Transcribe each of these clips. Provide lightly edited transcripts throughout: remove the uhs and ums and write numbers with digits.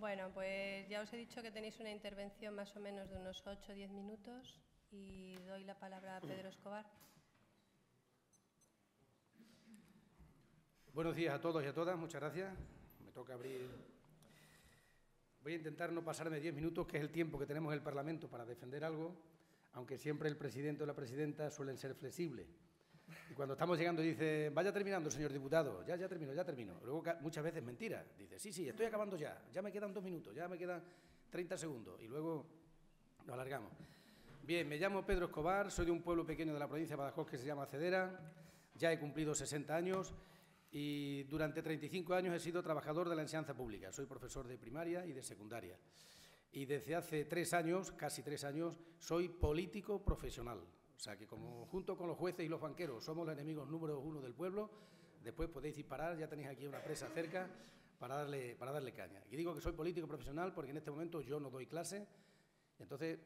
Bueno, pues ya os he dicho que tenéis una intervención más o menos de unos 8 o 10 minutos y doy la palabra a Pedro Escobar. Buenos días a todos y a todas, muchas gracias. Me toca abrir. Voy a intentar no pasarme 10 minutos, que es el tiempo que tenemos en el Parlamento para defender algo, aunque siempre el presidente o la presidenta suelen ser flexibles. Y cuando estamos llegando dice, vaya terminando, señor diputado, ya termino, ya termino. Luego muchas veces mentira, dice, sí, estoy acabando ya me quedan 2 minutos, ya me quedan 30 segundos y luego nos alargamos. Bien, me llamo Pedro Escobar, soy de un pueblo pequeño de la provincia de Badajoz que se llama Cedera, ya he cumplido 60 años y durante 35 años he sido trabajador de la enseñanza pública, soy profesor de primaria y de secundaria. Y desde hace 3 años, casi 3 años, soy político profesional. O sea que como junto con los jueces y los banqueros somos los enemigos número 1 del pueblo, después podéis disparar, ya tenéis aquí una presa cerca para darle caña. Y digo que soy político profesional porque en este momento yo no doy clase, entonces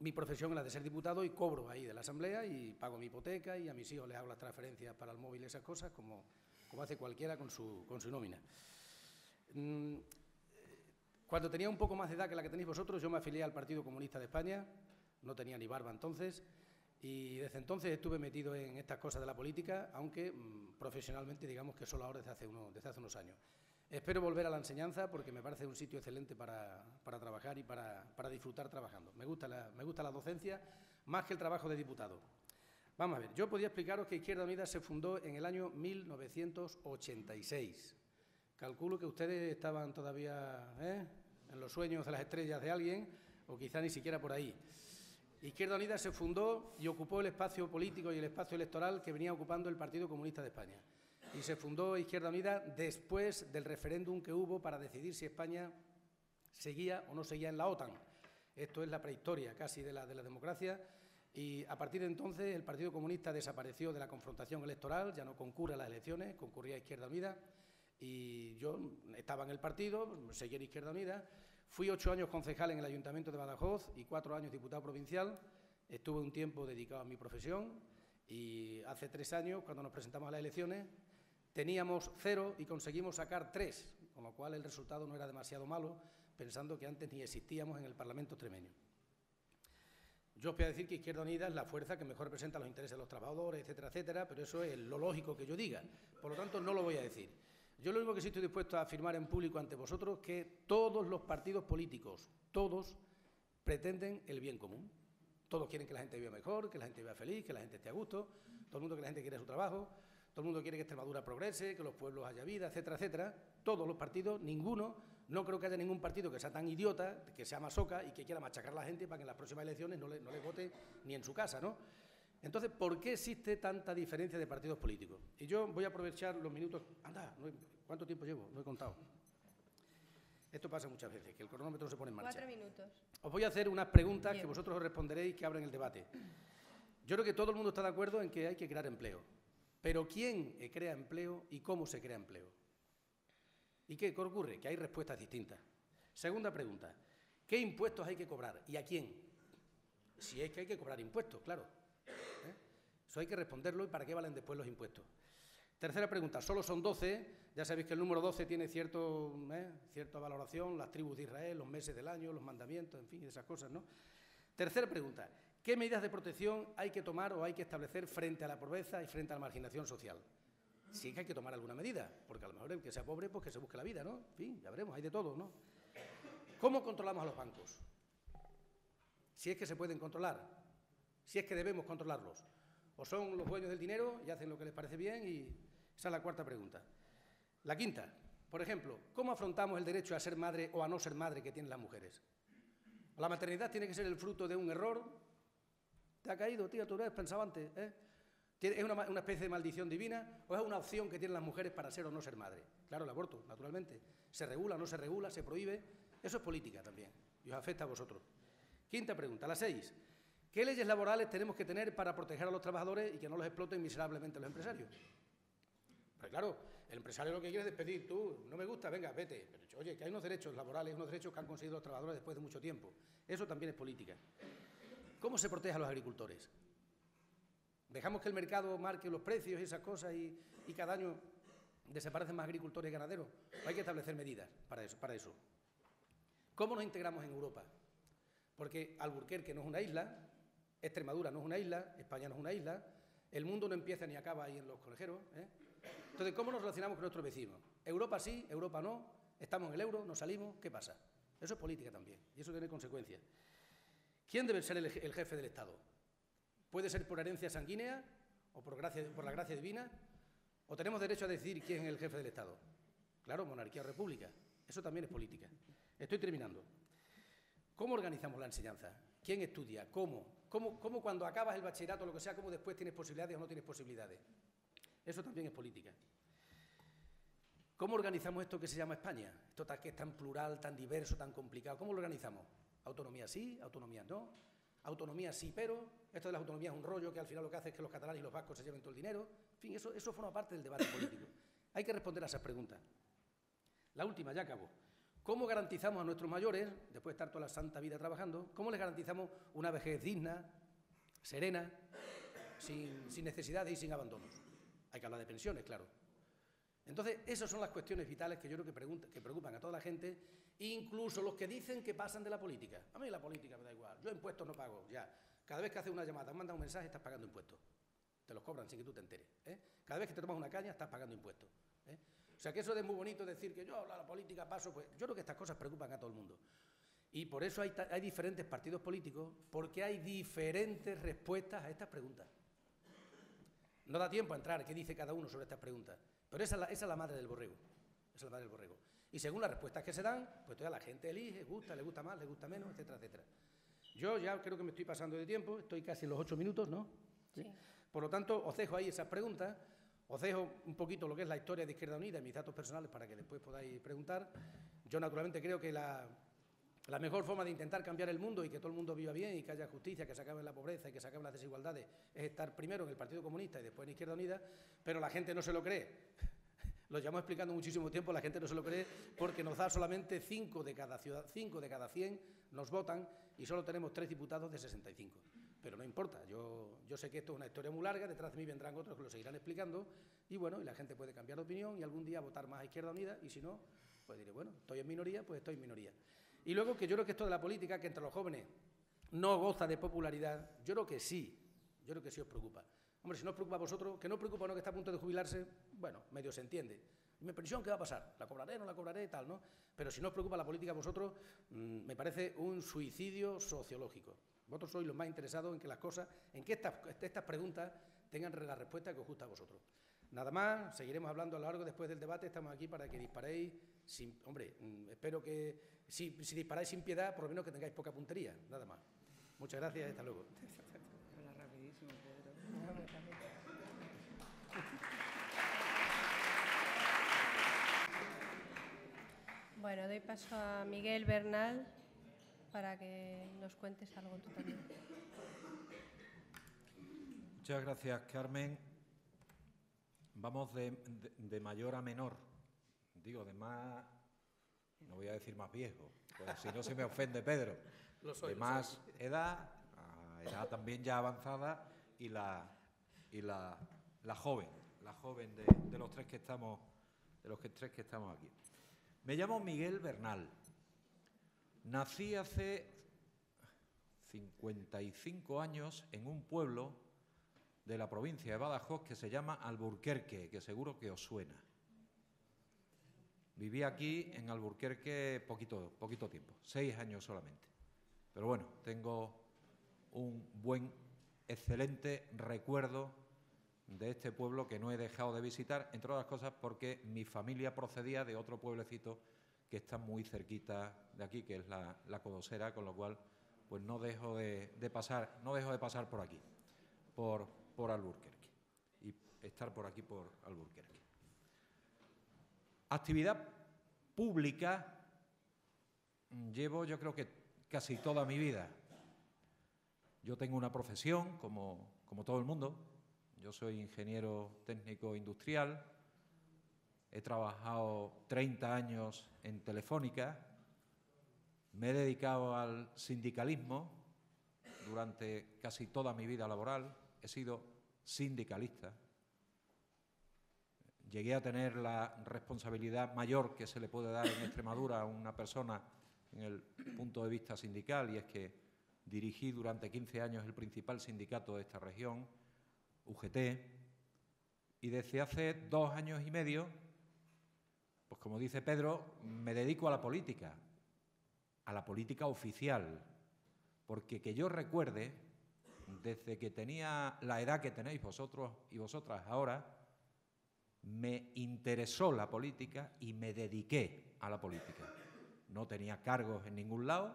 mi profesión es la de ser diputado y cobro ahí de la asamblea y pago mi hipoteca y a mis hijos les hago las transferencias para el móvil y esas cosas como hace cualquiera con su nómina. Cuando tenía un poco más de edad que la que tenéis vosotros, yo me afilié al Partido Comunista de España, no tenía ni barba entonces, y desde entonces estuve metido en estas cosas de la política, aunque profesionalmente digamos que solo ahora desde hace unos años. Espero volver a la enseñanza porque me parece un sitio excelente para trabajar y para disfrutar trabajando. Me gusta la docencia más que el trabajo de diputado. Vamos a ver, yo podía explicaros que Izquierda Unida se fundó en el año 1986. Calculo que ustedes estaban todavía en los sueños de las estrellas de alguien, o quizá ni siquiera por ahí. Izquierda Unida se fundó y ocupó el espacio político y el espacio electoral que venía ocupando el Partido Comunista de España. Y se fundó Izquierda Unida después del referéndum que hubo para decidir si España seguía o no seguía en la OTAN. Esto es la prehistoria casi de la democracia. Y a partir de entonces el Partido Comunista desapareció de la confrontación electoral, ya no concurre a las elecciones, concurría Izquierda Unida. Y yo estaba en el partido, seguí en Izquierda Unida. Fui 8 años concejal en el Ayuntamiento de Badajoz y 4 años diputado provincial. Estuve un tiempo dedicado a mi profesión y hace 3 años, cuando nos presentamos a las elecciones, teníamos 0 y conseguimos sacar 3, con lo cual el resultado no era demasiado malo, pensando que antes ni existíamos en el Parlamento extremeño. Yo os voy a decir que Izquierda Unida es la fuerza que mejor representa los intereses de los trabajadores, etcétera, etcétera, pero eso es lo lógico que yo diga. Por lo tanto, no lo voy a decir. Yo lo único que sí estoy dispuesto a afirmar en público ante vosotros es que todos los partidos políticos, todos, pretenden el bien común. Todos quieren que la gente viva mejor, que la gente viva feliz, que la gente esté a gusto, todo el mundo que la gente quiere su trabajo, todo el mundo quiere que Extremadura progrese, que los pueblos haya vida, etcétera, etcétera. Todos los partidos, ninguno, no creo que haya ningún partido que sea tan idiota, que sea masoca y que quiera machacar a la gente para que en las próximas elecciones no le vote ni en su casa, ¿no? Entonces, ¿por qué existe tanta diferencia de partidos políticos? Y yo voy a aprovechar los minutos. Anda, ¿cuánto tiempo llevo? No he contado. Esto pasa muchas veces, que el cronómetro se pone en marcha. 4 minutos. Os voy a hacer unas preguntas Bien. que vosotros os responderéis que abren el debate. Yo creo que todo el mundo está de acuerdo en que hay que crear empleo. Pero ¿quién crea empleo y cómo se crea empleo? ¿Y qué ocurre? Que hay respuestas distintas. Segunda pregunta. ¿Qué impuestos hay que cobrar y a quién? Si es que hay que cobrar impuestos, claro. Eso hay que responderlo y para qué valen después los impuestos. Tercera pregunta, solo son 12, ya sabéis que el número 12 tiene cierta valoración, las tribus de Israel, los meses del año, los mandamientos, en fin, esas cosas, ¿no? Tercera pregunta, ¿qué medidas de protección hay que tomar o hay que establecer frente a la pobreza y frente a la marginación social? Sí que hay que tomar alguna medida, porque a lo mejor el que sea pobre, pues que se busque la vida, ¿no? En fin, ya veremos, hay de todo, ¿no? ¿Cómo controlamos a los bancos? Si es que se pueden controlar, si es que debemos controlarlos. O son los dueños del dinero y hacen lo que les parece bien y esa es la cuarta pregunta. La quinta, por ejemplo, ¿cómo afrontamos el derecho a ser madre o a no ser madre que tienen las mujeres? ¿La maternidad tiene que ser el fruto de un error? ¿Te ha caído, tía? ¿Tú hubieras pensado antes? ¿Es una especie de maldición divina o es una opción que tienen las mujeres para ser o no ser madre? Claro, el aborto, naturalmente. ¿Se regula, no se regula, se prohíbe? Eso es política también y os afecta a vosotros. Quinta pregunta, la 6. ¿Qué leyes laborales tenemos que tener para proteger a los trabajadores y que no los exploten miserablemente los empresarios? Pues claro, el empresario lo que quiere es despedir. Tú, no me gusta, venga, vete. Pero oye, que hay unos derechos laborales, unos derechos que han conseguido los trabajadores después de mucho tiempo. Eso también es política. ¿Cómo se protege a los agricultores? ¿Dejamos que el mercado marque los precios y esas cosas y cada año desaparecen más agricultores y ganaderos? Hay que establecer medidas para eso. ¿Cómo nos integramos en Europa? Porque Alburquerque no es una isla, Extremadura no es una isla, España no es una isla, el mundo no empieza ni acaba ahí en los colejeros, ¿eh? Entonces, ¿cómo nos relacionamos con nuestros vecinos? Europa sí, Europa no, estamos en el euro, nos salimos, ¿qué pasa? Eso es política también, y eso tiene consecuencias. ¿Quién debe ser el jefe del Estado? ¿Puede ser por herencia sanguínea o por la gracia divina? ¿O tenemos derecho a decidir quién es el jefe del Estado? Claro, monarquía o república. Eso también es política. Estoy terminando. ¿Cómo organizamos la enseñanza? ¿Quién estudia? ¿Cómo cuando acabas el bachillerato o lo que sea, cómo después tienes posibilidades o no tienes posibilidades? Eso también es política. ¿Cómo organizamos esto que se llama España? Esto que es tan plural, tan diverso, tan complicado. ¿Cómo lo organizamos? Autonomía sí, autonomía no. Autonomía sí, pero esto de las autonomías es un rollo que al final lo que hace es que los catalanes y los vascos se lleven todo el dinero. En fin, eso forma parte del debate político. Hay que responder a esas preguntas. La última, ya acabo. ¿Cómo garantizamos a nuestros mayores, después de estar toda la santa vida trabajando, cómo les garantizamos una vejez digna, serena, sin necesidades y sin abandonos? Hay que hablar de pensiones, claro. Entonces, esas son las cuestiones vitales que yo creo que preocupan a toda la gente, incluso los que dicen que pasan de la política. A mí la política me da igual, yo impuestos no pago, ya. Cada vez que haces una llamada, mandas un mensaje, estás pagando impuestos. Te los cobran sin que tú te enteres, ¿eh? Cada vez que te tomas una caña, estás pagando impuestos, ¿eh? O sea, que eso es muy bonito decir que yo la política paso, pues yo creo que estas cosas preocupan a todo el mundo. Y por eso hay diferentes partidos políticos, porque hay diferentes respuestas a estas preguntas. No da tiempo a entrar qué dice cada uno sobre estas preguntas, pero esa es la madre del borrego. Esa es la madre del borrego. Y según las respuestas que se dan, pues toda la gente elige, le gusta más, le gusta menos, etcétera, etcétera. Yo ya creo que me estoy pasando de tiempo, estoy casi en los 8 minutos, ¿no? Sí. Por lo tanto, os dejo ahí esas preguntas, os dejo un poquito lo que es la historia de Izquierda Unida y mis datos personales para que después podáis preguntar. Yo naturalmente creo que la mejor forma de intentar cambiar el mundo y que todo el mundo viva bien y que haya justicia, que se acabe la pobreza y que se acaben las desigualdades es estar primero en el Partido Comunista y después en Izquierda Unida, pero la gente no se lo cree. Lo llevamos explicando muchísimo tiempo, la gente no se lo cree porque nos da solamente 5 de cada 100 nos votan y solo tenemos 3 diputados de 65. Pero no importa, yo sé que esto es una historia muy larga, detrás de mí vendrán otros que lo seguirán explicando y bueno, y la gente puede cambiar de opinión y algún día votar más a Izquierda Unida y si no, pues diré, bueno, estoy en minoría, pues estoy en minoría. Y luego que yo creo que esto de la política, que entre los jóvenes no goza de popularidad, yo creo que sí os preocupa. Hombre, si no os preocupa a vosotros, que no os preocupa uno que está a punto de jubilarse, bueno, medio se entiende. ¿Y mi pensión qué va a pasar? ¿La cobraré, no la cobraré, tal, no? Pero si no os preocupa la política a vosotros, me parece un suicidio sociológico. Vosotros sois los más interesados en que las cosas, en que estas preguntas tengan la respuesta que os gusta a vosotros. Nada más, seguiremos hablando a lo largo después del debate, estamos aquí para que disparéis sin... Hombre, espero que si disparáis sin piedad, por lo menos que tengáis poca puntería, nada más. Muchas gracias y hasta luego. Habla rapidísimo, Pedro. Bueno, doy paso a Miguel Bernal para que nos cuentes algo tú también. Muchas gracias, Carmen. Vamos de mayor a menor. Digo, de más, no voy a decir más viejo, porque si no se me ofende Pedro. De más edad, a edad también ya avanzada, y la joven de los tres que estamos aquí. Me llamo Miguel Bernal. Nací hace 55 años en un pueblo de la provincia de Badajoz que se llama Alburquerque, que seguro que os suena. Viví aquí en Alburquerque poquito tiempo, 6 años solamente. Pero bueno, tengo un excelente recuerdo de este pueblo que no he dejado de visitar, entre otras cosas porque mi familia procedía de otro pueblecito que está muy cerquita de aquí, que es la Codosera, con lo cual pues no dejo de pasar por aquí, por Alburquerque, y estar por aquí por Alburquerque. Actividad pública llevo, yo creo que casi toda mi vida. Yo tengo una profesión como todo el mundo. Yo soy ingeniero técnico industrial, he trabajado 30 años en Telefónica, me he dedicado al sindicalismo durante casi toda mi vida laboral, he sido sindicalista. Llegué a tener la responsabilidad mayor que se le puede dar en Extremadura a una persona en el punto de vista sindical, y es que dirigí durante 15 años el principal sindicato de esta región, UGT, y desde hace 2 años y medio, pues como dice Pedro, me dedico a la política oficial, porque que yo recuerde, desde que tenía la edad que tenéis vosotros y vosotras ahora, me interesó la política y me dediqué a la política. No tenía cargos en ningún lado,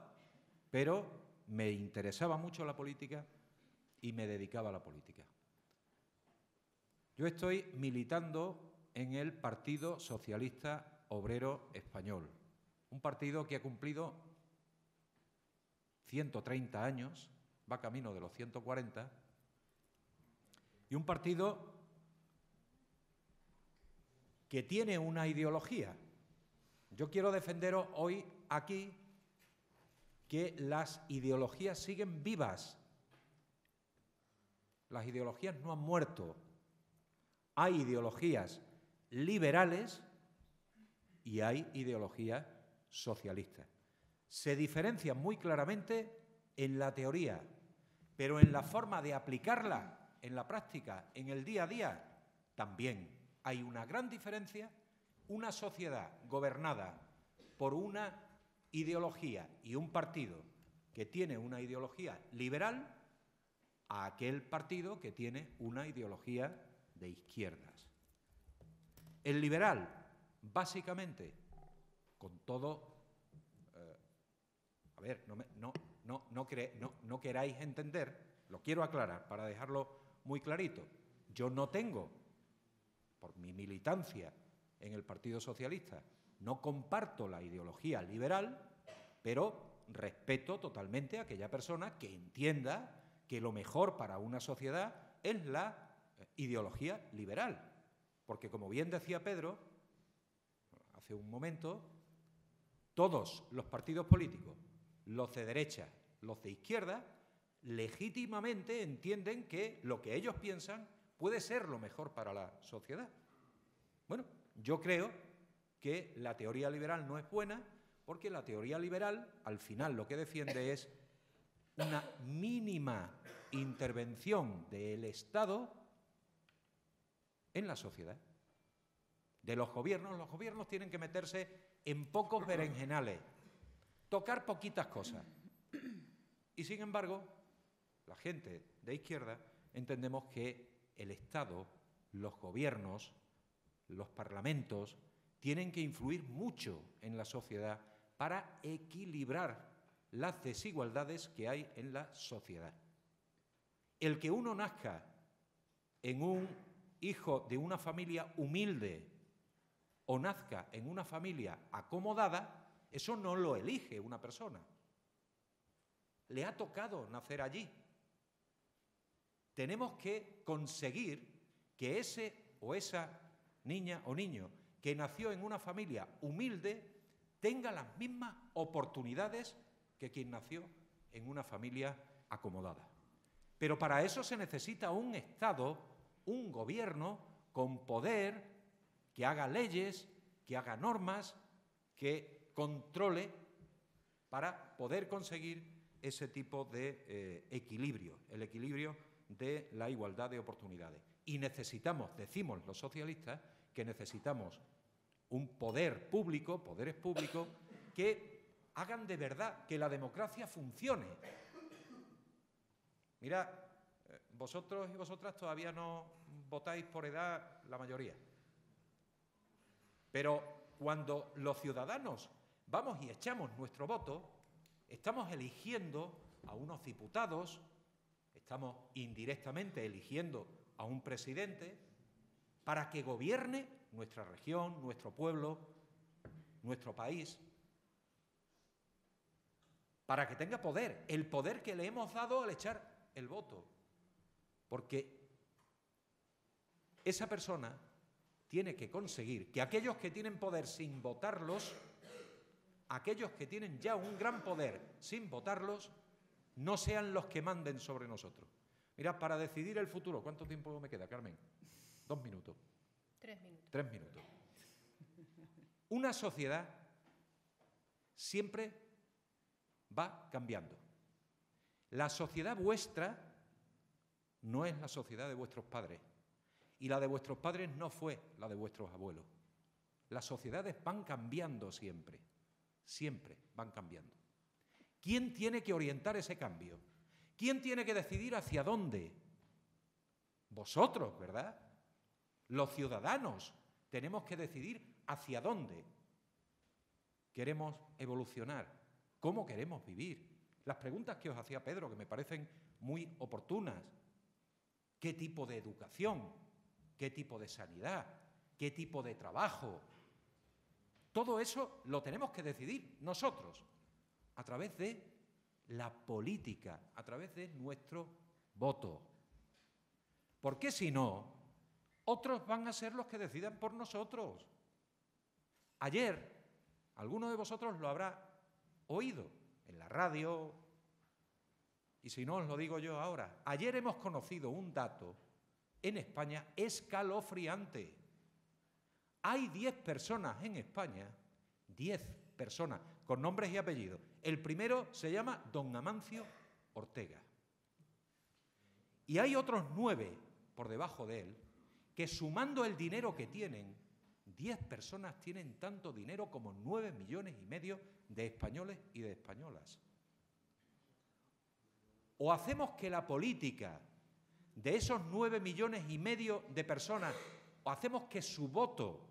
pero me interesaba mucho la política y me dedicaba a la política. Yo estoy militando en el Partido Socialista Obrero Español, un partido que ha cumplido 130 años, va camino de los 140, y un partido que tiene una ideología. Yo quiero defenderos hoy aquí que las ideologías siguen vivas. Las ideologías no han muerto. Hay ideologías liberales y hay ideologías socialistas. Se diferencian muy claramente en la teoría, pero en la forma de aplicarla en la práctica, en el día a día, también hay una gran diferencia. Una sociedad gobernada por una ideología y un partido que tiene una ideología liberal a aquel partido que tiene una ideología de izquierdas. El liberal, básicamente, con todo... a ver, no queráis entender, lo quiero aclarar para dejarlo muy clarito. Yo no tengo, por mi militancia en el Partido Socialista, no comparto la ideología liberal, pero respeto totalmente a aquella persona que entienda que lo mejor para una sociedad es la ideología liberal. Porque, como bien decía Pedro hace un momento, todos los partidos políticos, los de derecha, los de izquierda, legítimamente entienden que lo que ellos piensan puede ser lo mejor para la sociedad. Bueno, yo creo que la teoría liberal no es buena, porque la teoría liberal, al final, lo que defiende es una mínima intervención del Estado en la sociedad. De los gobiernos tienen que meterse en pocos berenjenales, tocar poquitas cosas. Y sin embargo, la gente de izquierda entendemos que el Estado, los gobiernos, los parlamentos tienen que influir mucho en la sociedad para equilibrar las desigualdades que hay en la sociedad. El que uno nazca en un hijo de una familia humilde o nazca en una familia acomodada, eso no lo elige una persona. Le ha tocado nacer allí. Tenemos que conseguir que ese o esa niña o niño que nació en una familia humilde tenga las mismas oportunidades que quien nació en una familia acomodada. Pero para eso se necesita un Estado, un gobierno con poder, que haga leyes, que haga normas, que controle para poder conseguir ese tipo de equilibrio, el equilibrio de la igualdad de oportunidades. Y necesitamos, decimos los socialistas, que necesitamos un poder público, poderes públicos, que hagan de verdad que la democracia funcione. Mira, vosotros y vosotras todavía no votáis por edad la mayoría. Pero cuando los ciudadanos vamos y echamos nuestro voto, estamos eligiendo a unos diputados, estamos indirectamente eligiendo a un presidente para que gobierne nuestra región, nuestro pueblo, nuestro país, para que tenga poder, el poder que le hemos dado al echar el voto. Porque esa persona tiene que conseguir que aquellos que tienen poder sin votarlos, aquellos que tienen ya un gran poder sin votarlos, no sean los que manden sobre nosotros. Mira, para decidir el futuro, ¿cuánto tiempo me queda, Carmen? 2 minutos. 3 minutos. 3 minutos. Una sociedad siempre va cambiando. La sociedad vuestra no es la sociedad de vuestros padres y la de vuestros padres no fue la de vuestros abuelos. Las sociedades van cambiando siempre, siempre van cambiando. ¿Quién tiene que orientar ese cambio? ¿Quién tiene que decidir hacia dónde? Vosotros, ¿verdad? Los ciudadanos tenemos que decidir hacia dónde queremos evolucionar, cómo queremos vivir. Las preguntas que os hacía Pedro, que me parecen muy oportunas. ¿Qué tipo de educación? ¿Qué tipo de sanidad? ¿Qué tipo de trabajo? Todo eso lo tenemos que decidir nosotros, a través de la política, a través de nuestro voto. Porque si no, otros van a ser los que decidan por nosotros. Ayer, alguno de vosotros lo habrá oído en la radio, y si no os lo digo yo ahora. Ayer hemos conocido un dato en España escalofriante. Hay 10 personas en España, 10 personas con nombres y apellidos. El primero se llama don Amancio Ortega. Y hay otros 9 por debajo de él que, sumando el dinero que tienen, 10 personas tienen tanto dinero como 9,5 millones de españoles y de españolas. O hacemos que la política de esos 9,5 millones de personas, o hacemos que su voto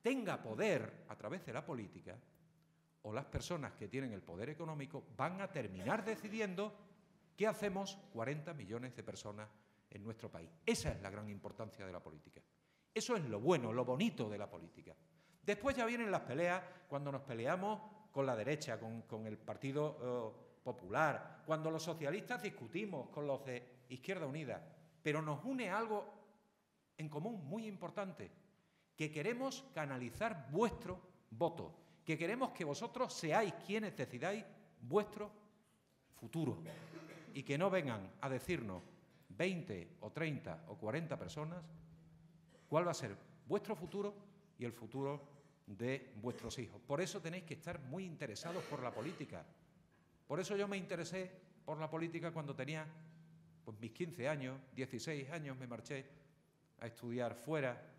tenga poder a través de la política, o las personas que tienen el poder económico van a terminar decidiendo qué hacemos 40 millones de personas en nuestro país. Esa es la gran importancia de la política. Eso es lo bueno, lo bonito de la política. Después ya vienen las peleas, cuando nos peleamos con la derecha, con el Partido Popular, cuando los socialistas discutimos con los de Izquierda Unida, pero nos une algo en común muy importante, que queremos canalizar vuestro voto, que queremos que vosotros seáis quienes decidáis vuestro futuro y que no vengan a decirnos 20 o 30 o 40 personas cuál va a ser vuestro futuro y el futuro de vuestros hijos. Por eso tenéis que estar muy interesados por la política. Por eso yo me interesé por la política cuando tenía pues, mis 15 años, 16 años, me marché a estudiar fuera,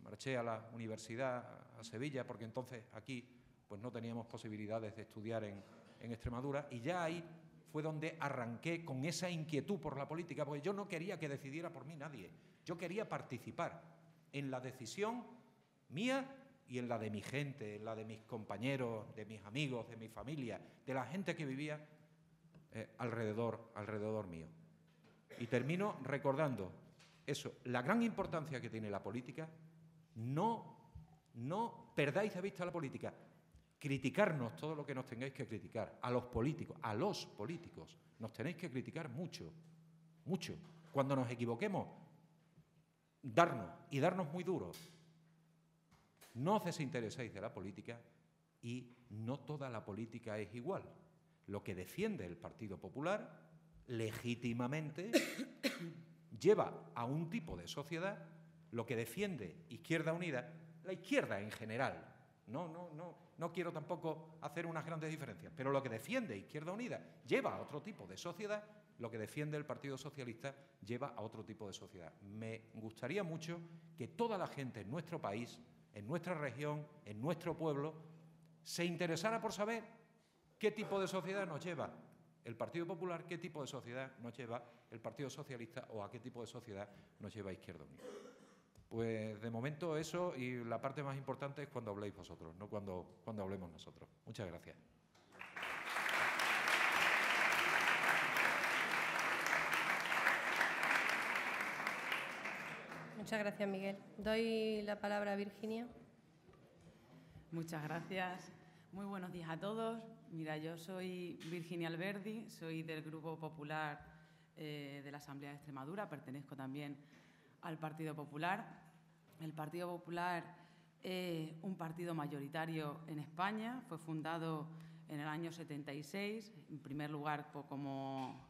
marché a la universidad, a Sevilla, porque entonces aquí pues, no teníamos posibilidades de estudiar en Extremadura, y ya ahí fue donde arranqué con esa inquietud por la política, porque yo no quería que decidiera por mí nadie, yo quería participar en la decisión mía y en la de mi gente, en la de mis compañeros, de mis amigos, de mi familia, de la gente que vivía alrededor mío. Y termino recordando eso, la gran importancia que tiene la política. No perdáis de vista la política. Criticarnos todo lo que nos tengáis que criticar. A los políticos nos tenéis que criticar mucho, mucho. Cuando nos equivoquemos, darnos muy duro. No os desintereséis de la política y no toda la política es igual. Lo que defiende el Partido Popular, legítimamente, lleva a un tipo de sociedad, lo que defiende Izquierda Unida, la izquierda en general. No quiero tampoco hacer unas grandes diferencias, pero lo que defiende Izquierda Unida lleva a otro tipo de sociedad, lo que defiende el Partido Socialista lleva a otro tipo de sociedad. Me gustaría mucho que toda la gente en nuestro país, en nuestra región, en nuestro pueblo, se interesara por saber qué tipo de sociedad nos lleva el Partido Popular, qué tipo de sociedad nos lleva el Partido Socialista o a qué tipo de sociedad nos lleva Izquierda Unida. Pues de momento eso, y la parte más importante es cuando habléis vosotros, no cuando hablemos nosotros. Muchas gracias. Muchas gracias, Miguel. Doy la palabra a Virginia. Muchas gracias. Muy buenos días a todos. Mira, yo soy Virginia Alberdi, soy del Grupo Popular de la Asamblea de Extremadura, pertenezco también al Partido Popular. El Partido Popular es un partido mayoritario en España, fue fundado en el año 76, en primer lugar como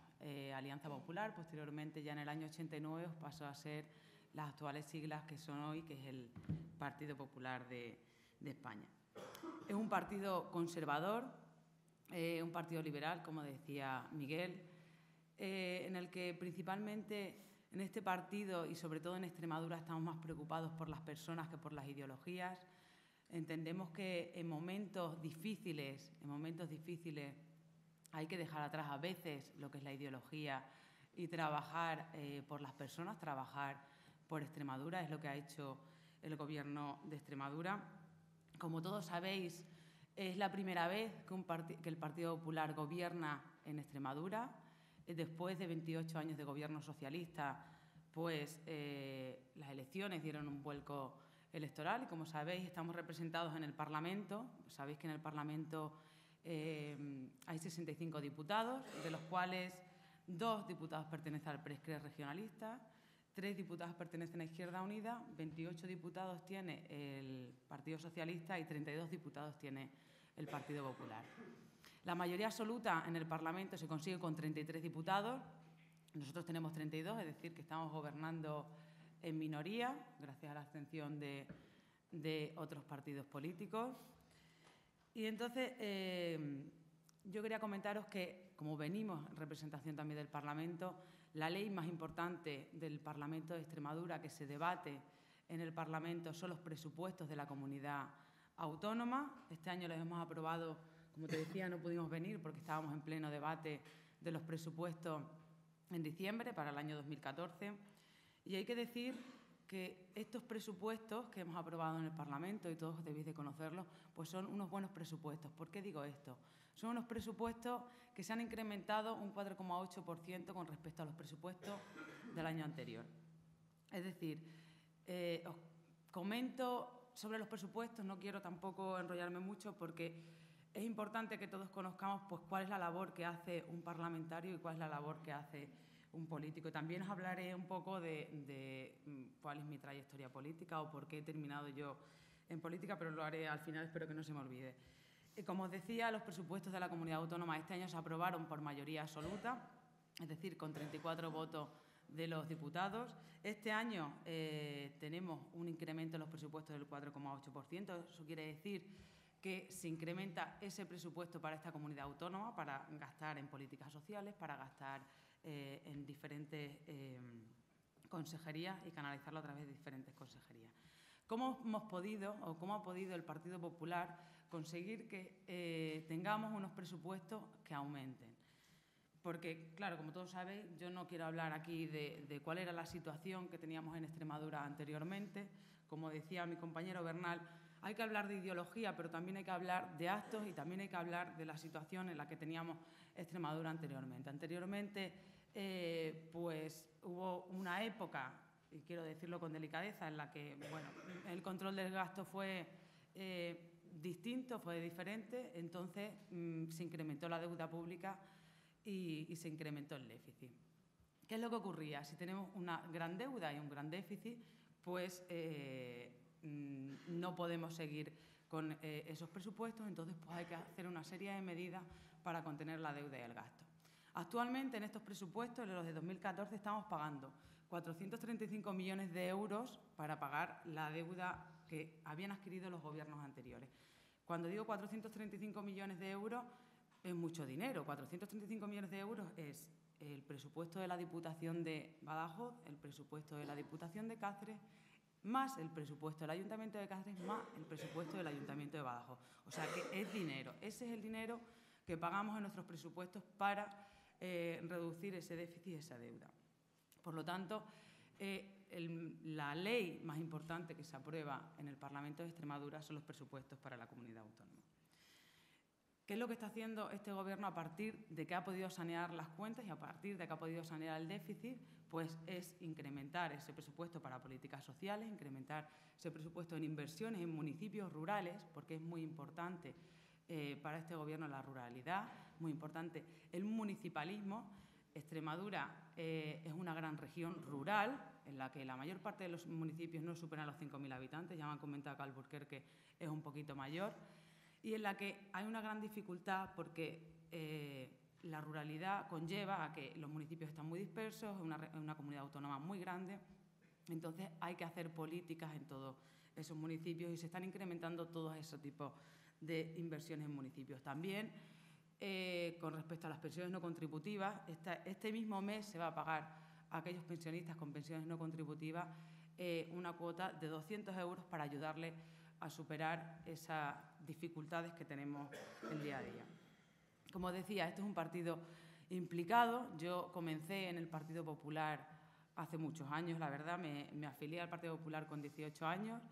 Alianza Popular, posteriormente ya en el año 89 pasó a ser las actuales siglas que son hoy, que es el Partido Popular de España. Es un partido conservador, un partido liberal, como decía Miguel, en el que principalmente en este partido y sobre todo en Extremadura estamos más preocupados por las personas que por las ideologías. Entendemos que en momentos difíciles hay que dejar atrás a veces lo que es la ideología y trabajar por las personas, trabajar por Extremadura, es lo que ha hecho el Gobierno de Extremadura. Como todos sabéis, es la primera vez que el Partido Popular gobierna en Extremadura. Después de 28 años de gobierno socialista, pues las elecciones dieron un vuelco electoral y, como sabéis, estamos representados en el Parlamento. Sabéis que en el Parlamento hay 65 diputados, de los cuales 2 diputados pertenecen al PRESCRE regionalista, 3 diputados pertenecen a Izquierda Unida, 28 diputados tiene el Partido Socialista y 32 diputados tiene el Partido Popular. La mayoría absoluta en el Parlamento se consigue con 33 diputados. Nosotros tenemos 32, es decir, que estamos gobernando en minoría, gracias a la abstención de otros partidos políticos. Y entonces, yo quería comentaros que, como venimos en representación también del Parlamento, la ley más importante del Parlamento de Extremadura que se debate en el Parlamento son los presupuestos de la comunidad autónoma. Este año los hemos aprobado, como te decía, no pudimos venir porque estábamos en pleno debate de los presupuestos en diciembre para el año 2014. Y hay que decir que estos presupuestos que hemos aprobado en el Parlamento, y todos debéis de conocerlos, pues son unos buenos presupuestos. ¿Por qué digo esto? Son unos presupuestos que se han incrementado un 4,8% con respecto a los presupuestos del año anterior. Es decir, os comento sobre los presupuestos, no quiero tampoco enrollarme mucho porque es importante que todos conozcamos pues, cuál es la labor que hace un parlamentario y cuál es la labor que hace un político. También os hablaré un poco de cuál es mi trayectoria política o por qué he terminado yo en política, pero lo haré al final, espero que no se me olvide. Como os decía, los presupuestos de la comunidad autónoma este año se aprobaron por mayoría absoluta, es decir, con 34 votos de los diputados. Este año tenemos un incremento en los presupuestos del 4,8%. Eso quiere decir que se incrementa ese presupuesto para esta comunidad autónoma para gastar en políticas sociales, para gastar en diferentes consejerías y canalizarlo a través de diferentes consejerías. ¿Cómo hemos podido, o cómo ha podido el Partido Popular conseguir que tengamos unos presupuestos que aumenten? Porque, claro, como todos sabéis, yo no quiero hablar aquí de cuál era la situación que teníamos en Extremadura anteriormente. Como decía mi compañero Bernal, hay que hablar de ideología, pero también hay que hablar de actos y también hay que hablar de la situación en la que teníamos Extremadura anteriormente. Anteriormente, pues hubo una época, y quiero decirlo con delicadeza, en la que, bueno, el control del gasto fue distinto, fue diferente, entonces se incrementó la deuda pública y se incrementó el déficit. ¿Qué es lo que ocurría? Si tenemos una gran deuda y un gran déficit, pues no podemos seguir con esos presupuestos, entonces pues hay que hacer una serie de medidas para contener la deuda y el gasto. Actualmente en estos presupuestos, en los de 2014, estamos pagando 435 millones de euros para pagar la deuda que habían adquirido los gobiernos anteriores. Cuando digo 435 millones de euros, es mucho dinero. 435 millones de euros es el presupuesto de la Diputación de Badajoz, el presupuesto de la Diputación de Cáceres, más el presupuesto del Ayuntamiento de Cáceres, más el presupuesto del Ayuntamiento de Badajoz. O sea que es dinero. Ese es el dinero que pagamos en nuestros presupuestos para reducir ese déficit y esa deuda. Por lo tanto, la ley más importante que se aprueba en el Parlamento de Extremadura son los presupuestos para la comunidad autónoma. ¿Qué es lo que está haciendo este Gobierno a partir de que ha podido sanear las cuentas y a partir de que ha podido sanear el déficit? Pues es incrementar ese presupuesto para políticas sociales, incrementar ese presupuesto en inversiones en municipios rurales, porque es muy importante para este Gobierno la ruralidad, muy importante el municipalismo. Extremadura es una gran región rural en la que la mayor parte de los municipios no superan los 5.000 habitantes, ya me han comentado que Alburquerque es un poquito mayor, y en la que hay una gran dificultad porque la ruralidad conlleva a que los municipios están muy dispersos, es una comunidad autónoma muy grande, entonces hay que hacer políticas en todos esos municipios y se están incrementando todos esos tipos de inversiones en municipios. También Con respecto a las pensiones no contributivas, este mismo mes se va a pagar a aquellos pensionistas con pensiones no contributivas una cuota de 200 euros para ayudarles a superar esas dificultades que tenemos el día a día. Como decía, este es un partido implicado. Yo comencé en el Partido Popular hace muchos años, la verdad. Me afilié al Partido Popular con 18 años.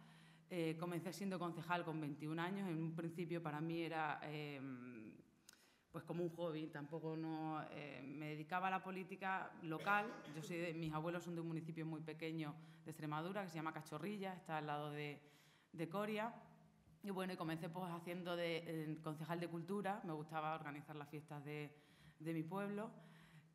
Comencé siendo concejal con 21 años. En un principio para mí era pues como un hobby. Tampoco me dedicaba a la política local. Mis abuelos son de un municipio muy pequeño de Extremadura que se llama Cachorrilla, está al lado de Coria. Y bueno, comencé pues haciendo de concejal de cultura. Me gustaba organizar las fiestas de mi pueblo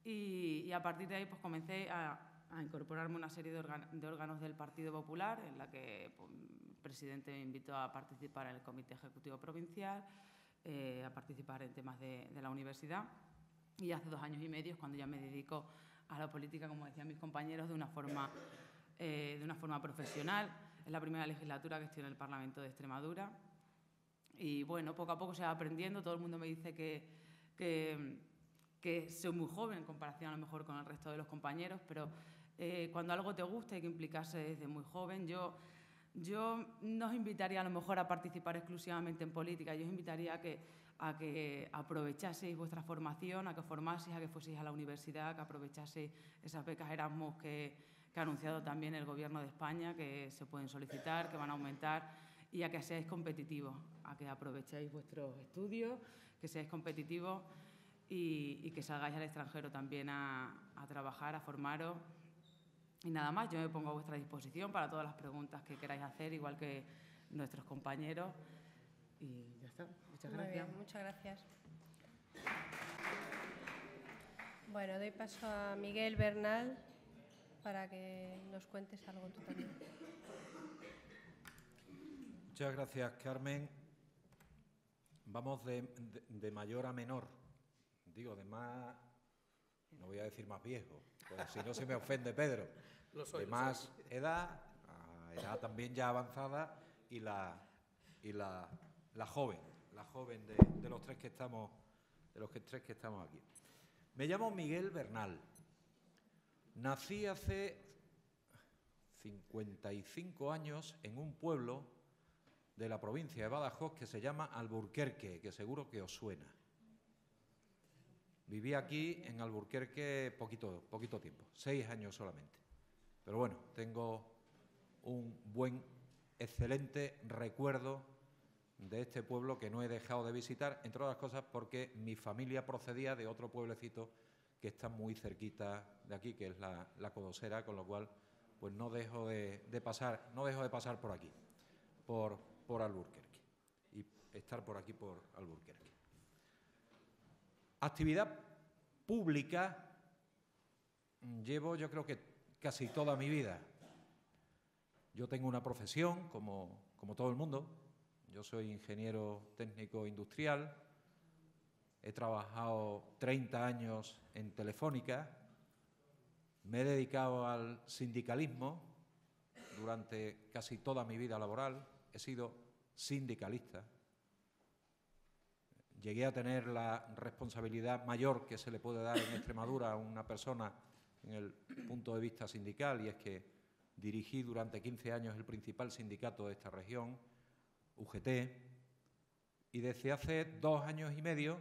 y a partir de ahí pues comencé a incorporarme a una serie de órganos del Partido Popular, en la que pues, el presidente me invitó a participar en el Comité Ejecutivo Provincial, a participar en temas de la universidad, y hace 2 años y medio es cuando ya me dedico a la política, como decían mis compañeros, de una forma profesional. Es la primera legislatura que estoy en el Parlamento de Extremadura y bueno, poco a poco se va aprendiendo. Todo el mundo me dice que soy muy joven en comparación a lo mejor con el resto de los compañeros, pero cuando algo te gusta hay que implicarse desde muy joven. Yo no os invitaría a lo mejor a participar exclusivamente en política, yo os invitaría a que aprovechaseis vuestra formación, a que formaseis, a que fueseis a la universidad, que aprovechaseis esas becas Erasmus que ha anunciado también el Gobierno de España, que se pueden solicitar, que van a aumentar, y a que seáis competitivos, a que aprovechéis vuestros estudios, que seáis competitivos y que salgáis al extranjero también a trabajar, a formaros. Y nada más, yo me pongo a vuestra disposición para todas las preguntas que queráis hacer, igual que nuestros compañeros. Y ya está. Muchas gracias. Muy bien, muchas gracias. Bueno, doy paso a Miguel Bernal para que nos cuentes algo tú también. Muchas gracias, Carmen. Vamos de mayor a menor. Digo, de más, no voy a decir más viejo, porque si no se me ofende Pedro. De más edad, a edad también ya avanzada, y la joven de los tres que estamos aquí. Me llamo Miguel Bernal. Nací hace 55 años en un pueblo de la provincia de Badajoz que se llama Alburquerque, que seguro que os suena. Viví aquí en Alburquerque poquito tiempo, 6 años solamente. Pero bueno, tengo un excelente recuerdo de este pueblo que no he dejado de visitar, entre otras cosas porque mi familia procedía de otro pueblecito que está muy cerquita de aquí, que es la Codosera, con lo cual pues no dejo de pasar por aquí, por Alburquerque, y estar por aquí por Alburquerque. Actividad pública llevo, yo creo que casi toda mi vida. Yo tengo una profesión como todo el mundo. Yo soy ingeniero técnico industrial. He trabajado 30 años en Telefónica. Me he dedicado al sindicalismo durante casi toda mi vida laboral. He sido sindicalista. Llegué a tener la responsabilidad mayor que se le puede dar en Extremadura a una persona en el punto de vista sindical, y es que dirigí durante 15 años el principal sindicato de esta región, UGT, y desde hace 2 años y medio,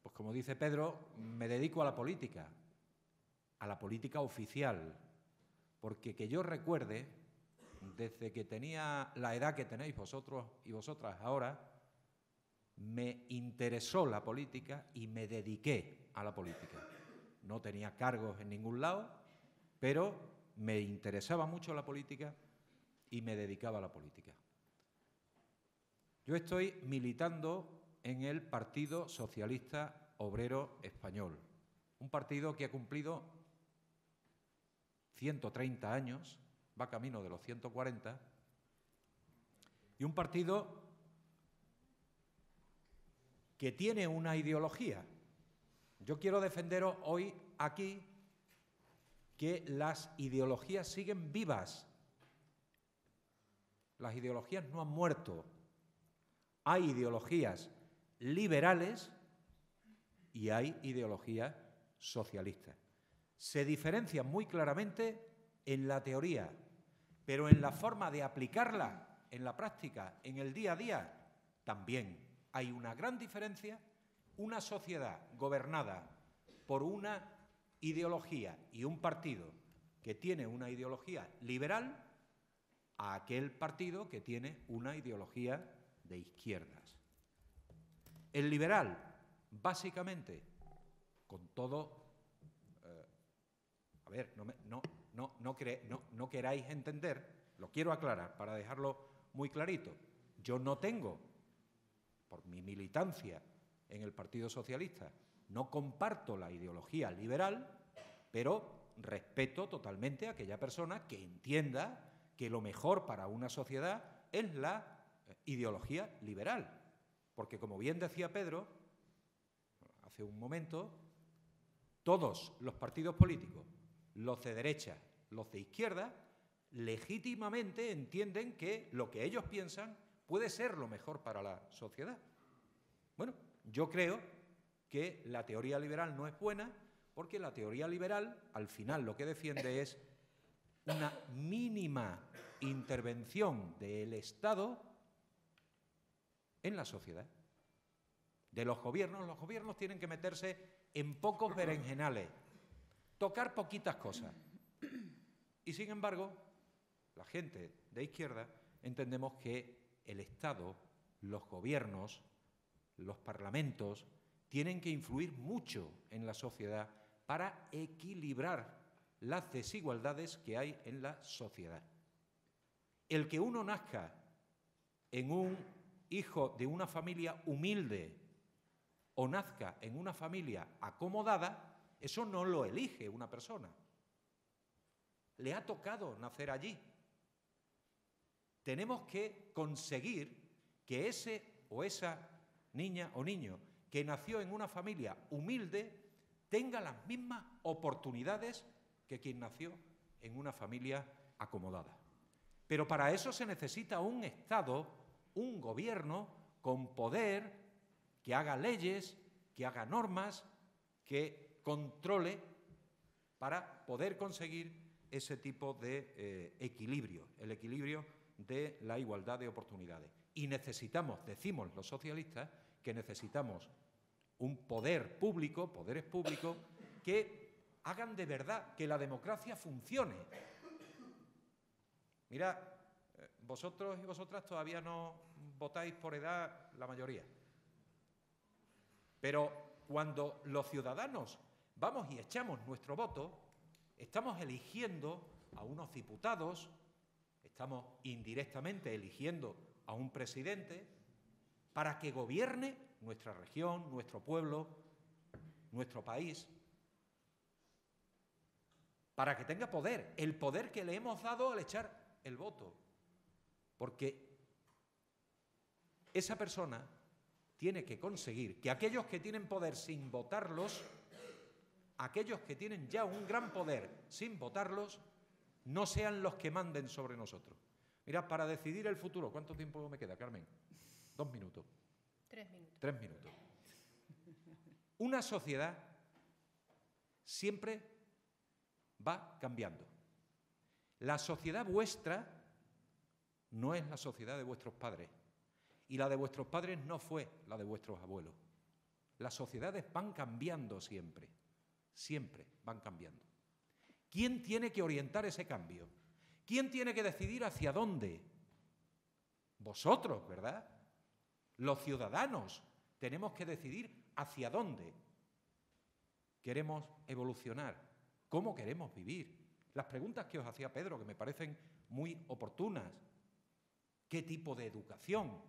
pues como dice Pedro, me dedico a la política oficial, porque que yo recuerde, desde que tenía la edad que tenéis vosotros y vosotras ahora, me interesó la política y me dediqué a la política. No tenía cargos en ningún lado, pero me interesaba mucho la política y me dedicaba a la política. Yo estoy militando en el Partido Socialista Obrero Español, un partido que ha cumplido 130 años, va camino de los 140, y un partido que tiene una ideología. Yo quiero defenderos hoy aquí que las ideologías siguen vivas. Las ideologías no han muerto. Hay ideologías liberales y hay ideologías socialistas. Se diferencian muy claramente en la teoría, pero en la forma de aplicarla en la práctica, en el día a día, también hay una gran diferencia. Una sociedad gobernada por una ideología y un partido que tiene una ideología liberal a aquel partido que tiene una ideología de izquierdas. El liberal, básicamente, con todo... a ver, no queráis entender, lo quiero aclarar para dejarlo muy clarito. Yo no tengo, por mi militancia en el Partido Socialista, no comparto la ideología liberal, pero respeto totalmente a aquella persona que entienda que lo mejor para una sociedad es la ideología liberal. Porque, como bien decía Pedro hace un momento, todos los partidos políticos, los de derecha, los de izquierda, legítimamente entienden que lo que ellos piensan puede ser lo mejor para la sociedad. Bueno, yo creo que la teoría liberal no es buena, porque la teoría liberal, al final, lo que defiende es una mínima intervención del Estado en la sociedad. De los gobiernos tienen que meterse en pocos berenjenales, tocar poquitas cosas. Y sin embargo, la gente de izquierda entendemos que el Estado, los gobiernos, los parlamentos, tienen que influir mucho en la sociedad para equilibrar las desigualdades que hay en la sociedad. El que uno nazca en un hijo de una familia humilde o nazca en una familia acomodada, eso no lo elige una persona. Le ha tocado nacer allí. Tenemos que conseguir que ese o esa niña o niño que nació en una familia humilde tenga las mismas oportunidades que quien nació en una familia acomodada. Pero para eso se necesita un Estado, un gobierno con poder que haga leyes, que haga normas, que controle para poder conseguir ese tipo de equilibrio, el equilibrio de la igualdad de oportunidades. Y necesitamos, decimos los socialistas, que necesitamos un poder público, poderes públicos, que hagan de verdad que la democracia funcione. Mira, vosotros y vosotras todavía no votáis por edad la mayoría. Pero cuando los ciudadanos vamos y echamos nuestro voto, estamos eligiendo a unos diputados, estamos indirectamente eligiendo a un presidente para que gobierne nuestra región, nuestro pueblo, nuestro país, para que tenga poder, el poder que le hemos dado al echar el voto. Porque esa persona tiene que conseguir que aquellos que tienen poder sin votarlos, aquellos que tienen ya un gran poder sin votarlos, no sean los que manden sobre nosotros. Mira, para decidir el futuro, ¿cuánto tiempo me queda, Carmen? 2 minutos. 3 minutos. 3 minutos. Una sociedad siempre va cambiando. La sociedad vuestra no es la sociedad de vuestros padres. Y la de vuestros padres no fue la de vuestros abuelos. Las sociedades van cambiando siempre. Siempre van cambiando. ¿Quién tiene que orientar ese cambio? ¿Quién tiene que decidir hacia dónde? Vosotros, ¿verdad? Los ciudadanos tenemos que decidir hacia dónde queremos evolucionar, cómo queremos vivir. Las preguntas que os hacía Pedro, que me parecen muy oportunas. ¿Qué tipo de educación?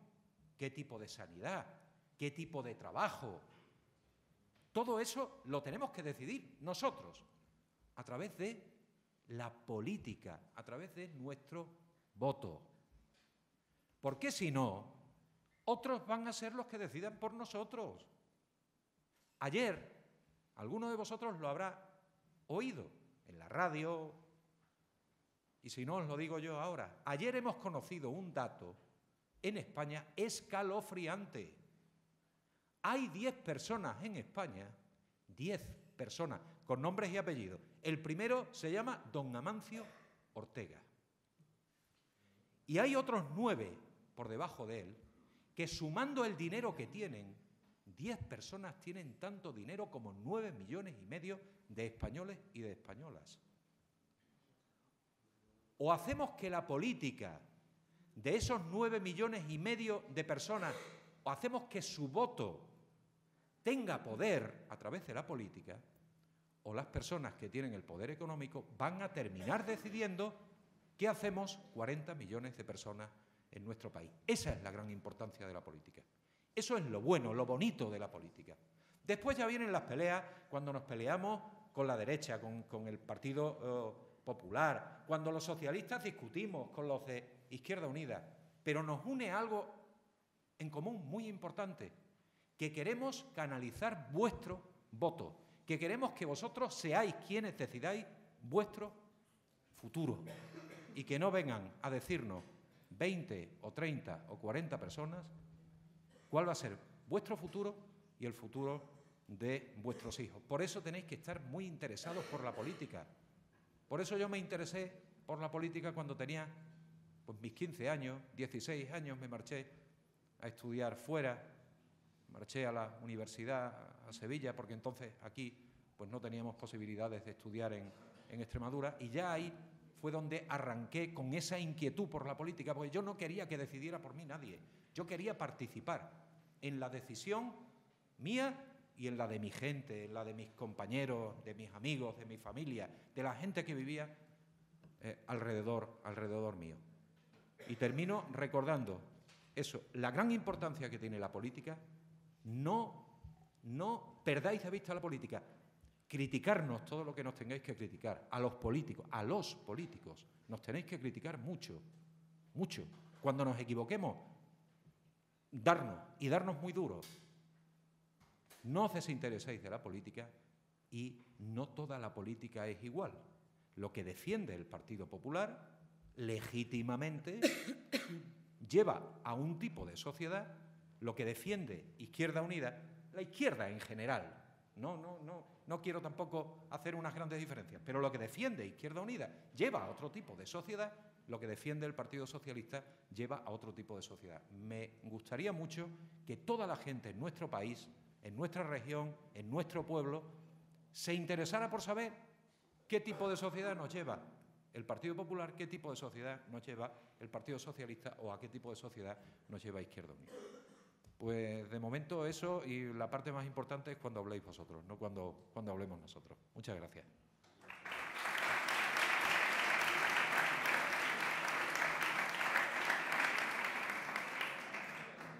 ¿Qué tipo de sanidad? ¿Qué tipo de trabajo? Todo eso lo tenemos que decidir nosotros, a través de la política, a través de nuestro voto. Porque si no, otros van a ser los que decidan por nosotros. Ayer, alguno de vosotros lo habrá oído en la radio, y si no os lo digo yo ahora. Ayer hemos conocido un dato en España escalofriante. Hay 10 personas en España, 10 personas, con nombres y apellidos. El primero se llama don Amancio Ortega. Y hay otros 9 por debajo de él, que sumando el dinero que tienen, 10 personas tienen tanto dinero como 9,5 millones de españoles y de españolas. O hacemos que la política de esos 9,5 millones de personas, o hacemos que su voto tenga poder a través de la política, o las personas que tienen el poder económico van a terminar decidiendo qué hacemos 40 millones de personas en nuestro país. Esa es la gran importancia de la política. Eso es lo bueno, lo bonito de la política. Después ya vienen las peleas, cuando nos peleamos con la derecha, con el Partido Popular, cuando los socialistas discutimos con los de Izquierda Unida, pero nos une algo en común muy importante, que queremos canalizar vuestro voto, que queremos que vosotros seáis quienes decidáis vuestro futuro y que no vengan a decirnos 20 o 30 o 40 personas cuál va a ser vuestro futuro y el futuro de vuestros hijos. Por eso tenéis que estar muy interesados por la política. Por eso yo me interesé por la política cuando tenía pues, mis 15 años, 16 años, me marché a estudiar fuera, marché a la universidad, a Sevilla, porque entonces aquí pues, no teníamos posibilidades de estudiar en Extremadura, y ya ahí fue donde arranqué con esa inquietud por la política, porque yo no quería que decidiera por mí nadie. Yo quería participar en la decisión mía y en la de mi gente, en la de mis compañeros, de mis amigos, de mi familia, de la gente que vivía alrededor mío. Y termino recordando eso, la gran importancia que tiene la política. No perdáis de vista la política. Criticarnos todo lo que nos tengáis que criticar. A los políticos nos tenéis que criticar mucho, mucho. Cuando nos equivoquemos, darnos muy duro. No os desintereséis de la política y no toda la política es igual. Lo que defiende el Partido Popular, legítimamente, lleva a un tipo de sociedad, lo que defiende Izquierda Unida, la izquierda en general. No quiero tampoco hacer unas grandes diferencias, pero lo que defiende Izquierda Unida lleva a otro tipo de sociedad, lo que defiende el Partido Socialista lleva a otro tipo de sociedad. Me gustaría mucho que toda la gente en nuestro país, en nuestra región, en nuestro pueblo, se interesara por saber qué tipo de sociedad nos lleva el Partido Popular, qué tipo de sociedad nos lleva el Partido Socialista o a qué tipo de sociedad nos lleva Izquierda Unida. Pues de momento eso, y la parte más importante es cuando habléis vosotros, no cuando hablemos nosotros. Muchas gracias.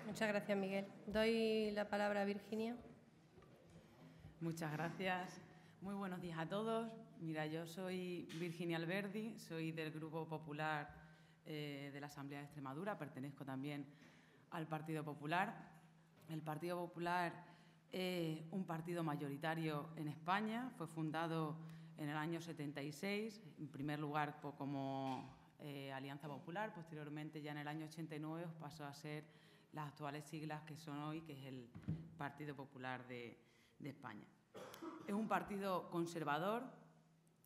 Muchas gracias, Miguel. Doy la palabra a Virginia. Muchas gracias. Muy buenos días a todos. Mira, yo soy Virginia Alberdi, soy del Grupo Popular de la Asamblea de Extremadura, pertenezco también al Partido Popular. El Partido Popular es un partido mayoritario en España, fue fundado en el año 76, en primer lugar como Alianza Popular, posteriormente ya en el año 89 pasó a ser las actuales siglas que son hoy, que es el Partido Popular de España. Es un partido conservador,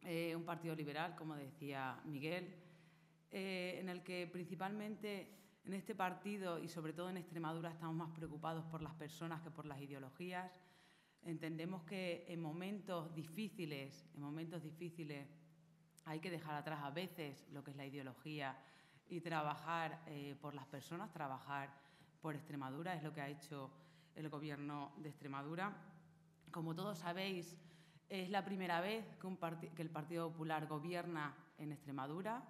un partido liberal, como decía Miguel, en el que principalmente en este partido y sobre todo en Extremadura estamos más preocupados por las personas que por las ideologías. Entendemos que en momentos difíciles hay que dejar atrás a veces lo que es la ideología y trabajar por las personas, trabajar por Extremadura, es lo que ha hecho el Gobierno de Extremadura. Como todos sabéis, es la primera vez que el Partido Popular gobierna en Extremadura.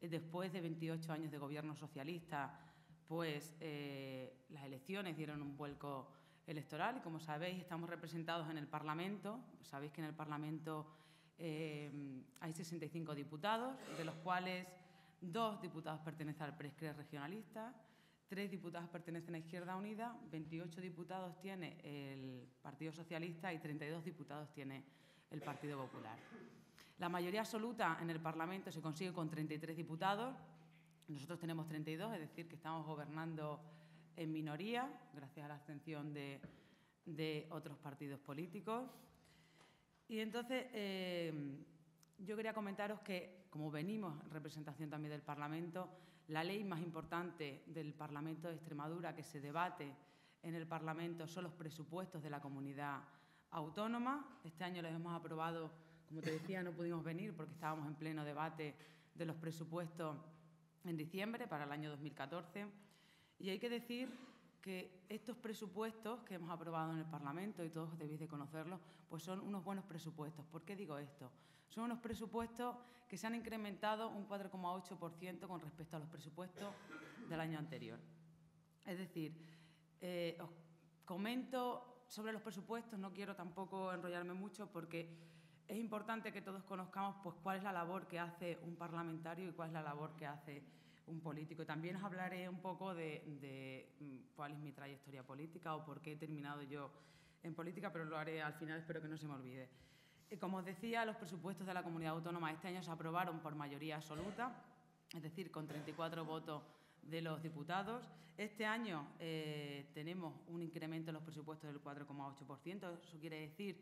Después de 28 años de gobierno socialista, pues las elecciones dieron un vuelco electoral y, como sabéis, estamos representados en el Parlamento. Sabéis que en el Parlamento hay 65 diputados, de los cuales 2 diputados pertenecen al PRESCRE regionalista, 3 diputados pertenecen a Izquierda Unida, 28 diputados tiene el Partido Socialista y 32 diputados tiene el Partido Popular. La mayoría absoluta en el Parlamento se consigue con 33 diputados. Nosotros tenemos 32, es decir, que estamos gobernando en minoría, gracias a la abstención de de otros partidos políticos. Y entonces yo quería comentaros que, como venimos en representación también del Parlamento, la ley más importante del Parlamento de Extremadura que se debate en el Parlamento son los presupuestos de la comunidad autónoma. Este año los hemos aprobado, como te decía, no pudimos venir porque estábamos en pleno debate de los presupuestos en diciembre para el año 2014. Y hay que decir que estos presupuestos que hemos aprobado en el Parlamento, y todos debéis de conocerlos, pues son unos buenos presupuestos. ¿Por qué digo esto? Son unos presupuestos que se han incrementado un 4,8% con respecto a los presupuestos del año anterior. Es decir, os comento sobre los presupuestos, no quiero tampoco enrollarme mucho porque es importante que todos conozcamos pues, cuál es la labor que hace un parlamentario y cuál es la labor que hace un político. También os hablaré un poco de cuál es mi trayectoria política o por qué he terminado yo en política, pero lo haré al final, espero que no se me olvide. Como os decía, los presupuestos de la Comunidad Autónoma este año se aprobaron por mayoría absoluta, es decir, con 34 votos de los diputados. Este año tenemos un incremento en los presupuestos del 4,8%. Eso quiere decir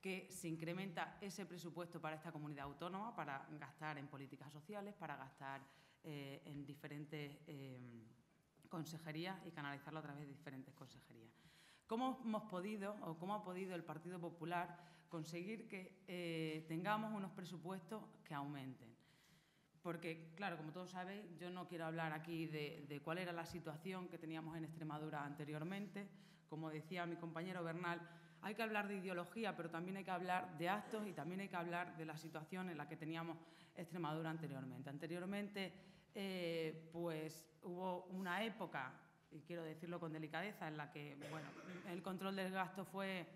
que se incrementa ese presupuesto para esta comunidad autónoma para gastar en políticas sociales, para gastar en diferentes consejerías y canalizarlo a través de diferentes consejerías. ¿Cómo hemos podido, o cómo ha podido el Partido Popular conseguir que tengamos unos presupuestos que aumenten? Porque, claro, como todos sabéis, yo no quiero hablar aquí de cuál era la situación que teníamos en Extremadura anteriormente. Como decía mi compañero Bernal, hay que hablar de ideología, pero también hay que hablar de actos y también hay que hablar de la situación en la que teníamos Extremadura anteriormente. Anteriormente, pues hubo una época, y quiero decirlo con delicadeza, en la que bueno, el control del gasto fue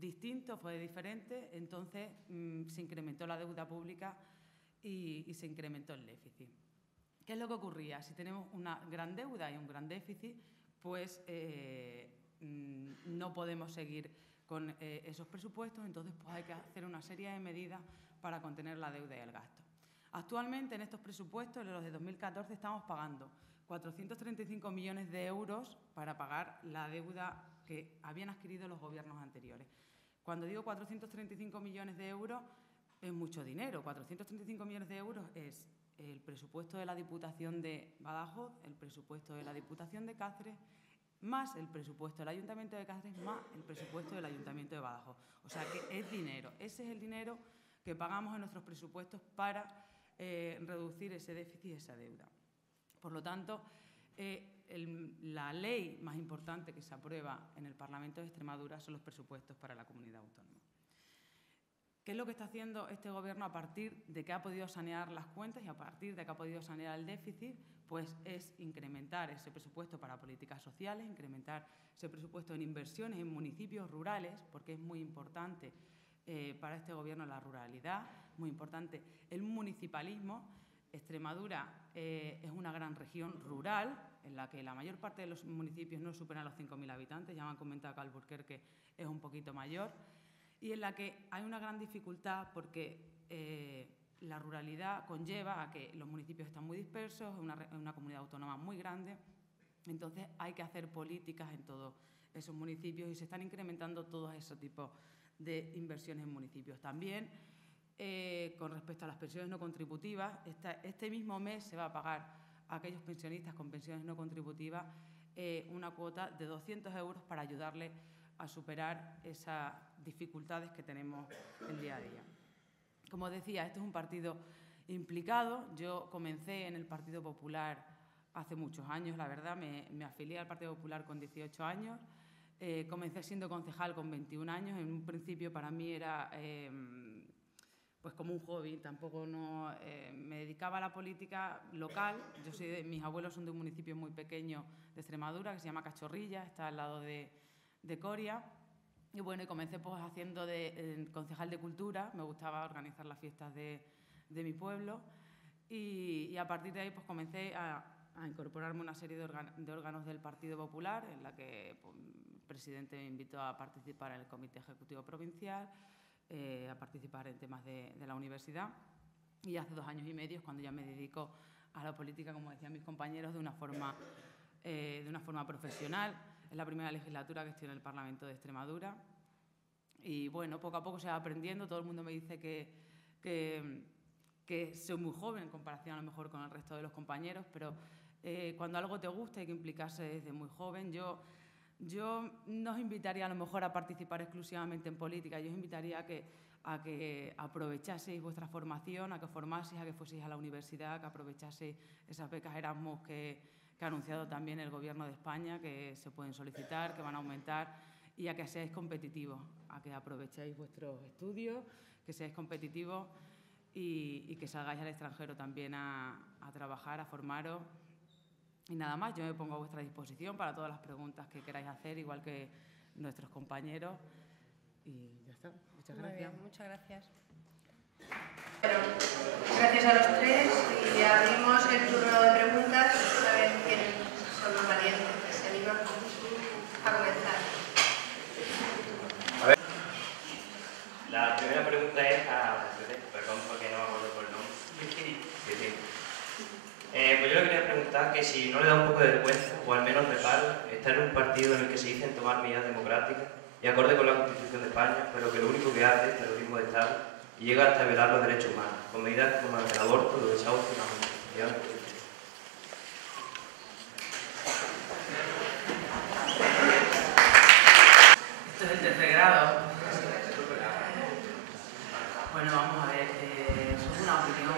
distinto, fue diferente, entonces se incrementó la deuda pública y se incrementó el déficit. ¿Qué es lo que ocurría? Si tenemos una gran deuda y un gran déficit, pues no podemos seguir con esos presupuestos, entonces pues hay que hacer una serie de medidas para contener la deuda y el gasto. Actualmente, en estos presupuestos, en los de 2014, estamos pagando 435 millones de euros para pagar la deuda que habían adquirido los gobiernos anteriores. Cuando digo 435 millones de euros, es mucho dinero. 435 millones de euros es el presupuesto de la Diputación de Badajoz, el presupuesto de la Diputación de Cáceres, más el presupuesto del Ayuntamiento de Cáceres, más el presupuesto del Ayuntamiento de Badajoz. O sea que es dinero. Ese es el dinero que pagamos en nuestros presupuestos para reducir ese déficit y esa deuda. Por lo tanto, la ley más importante que se aprueba en el Parlamento de Extremadura son los presupuestos para la comunidad autónoma. ¿Qué es lo que está haciendo este Gobierno a partir de que ha podido sanear las cuentas y a partir de que ha podido sanear el déficit? Pues es incrementar ese presupuesto para políticas sociales, incrementar ese presupuesto en inversiones en municipios rurales, porque es muy importante para este Gobierno la ruralidad, muy importante el municipalismo. Extremadura es una gran región rural en la que la mayor parte de los municipios no superan los 5.000 habitantes, ya me han comentado que Alburquerque es un poquito mayor, y en la que hay una gran dificultad porque la ruralidad conlleva a que los municipios están muy dispersos, es una comunidad autónoma muy grande, entonces hay que hacer políticas en todos esos municipios y se están incrementando todos esos tipos de inversiones en municipios. También, con respecto a las pensiones no contributivas, este mismo mes se va a pagar a aquellos pensionistas con pensiones no contributivas una cuota de 200 euros para ayudarles a superar esas dificultades que tenemos el día a día. Como decía, este es un partido implicado. Yo comencé en el Partido Popular hace muchos años, la verdad, me afilié al Partido Popular con 18 años, comencé siendo concejal con 21 años, en un principio para mí era pues como un hobby, tampoco me dedicaba a la política local. Mis abuelos son de un municipio muy pequeño de Extremadura que se llama Cachorrilla, está al lado de Coria. Y bueno, comencé pues haciendo de concejal de cultura, me gustaba organizar las fiestas de mi pueblo y a partir de ahí pues comencé a incorporarme a una serie de órganos del Partido Popular en la que pues, el presidente me invitó a participar en el Comité Ejecutivo Provincial, a participar en temas de la universidad y hace 2 años y medio es cuando ya me dedico a la política, como decían mis compañeros, de una forma de una forma profesional. Es la primera legislatura que estoy en el Parlamento de Extremadura. Y bueno, poco a poco se va aprendiendo. Todo el mundo me dice que soy muy joven en comparación a lo mejor con el resto de los compañeros, pero cuando algo te gusta hay que implicarse desde muy joven. Yo no os invitaría a lo mejor a participar exclusivamente en política, yo os invitaría a que aprovechaseis vuestra formación, a que formaseis, a que fueseis a la universidad, que aprovechaseis esas becas Erasmus que ha anunciado también el Gobierno de España, que se pueden solicitar, que van a aumentar, y a que seáis competitivos, a que aprovechéis vuestros estudios, que seáis competitivos y que salgáis al extranjero también a trabajar, a formaros. Y nada más, yo me pongo a vuestra disposición para todas las preguntas que queráis hacer, igual que nuestros compañeros. Y ya está. Muchas gracias. Muy bien, muchas gracias. Bueno, gracias a los tres y abrimos el turno de preguntas. A ver quién son los valientes que se animan a comenzar. A ver. La primera pregunta es a... Perdón porque no me acuerdo por el nombre. Pues yo le quería preguntar que si no le da un poco de vergüenza, o al menos reparo, estar en un partido en el que se dicen tomar medidas democráticas y acorde con la Constitución de España, pero que lo único que hace es terrorismo de Estado y llega hasta violar los derechos humanos, con medidas como el aborto, los desahucios y la manifestación. Esto es el tercer grado. Bueno, vamos a ver, eso es una opinión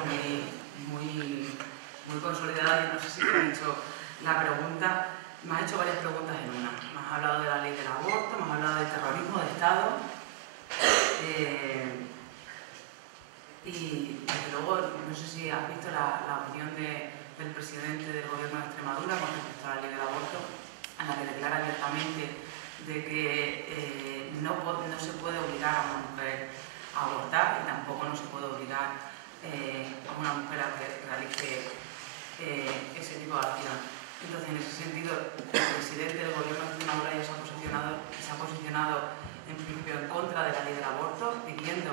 muy consolidada. Yo no sé si te han hecho la pregunta, me has hecho varias preguntas en una. Me has hablado de la ley del aborto, me has hablado del terrorismo de Estado y desde luego no sé si has visto la opinión del presidente del Gobierno de Extremadura con respecto a la ley del aborto, en la que declara abiertamente de que no se puede obligar a una mujer a abortar y tampoco no se puede obligar a una mujer a que realice ese tipo de acción. Entonces, en ese sentido, el presidente del Gobierno de Extremadura ya se ha posicionado en principio en contra de la ley del aborto, diciendo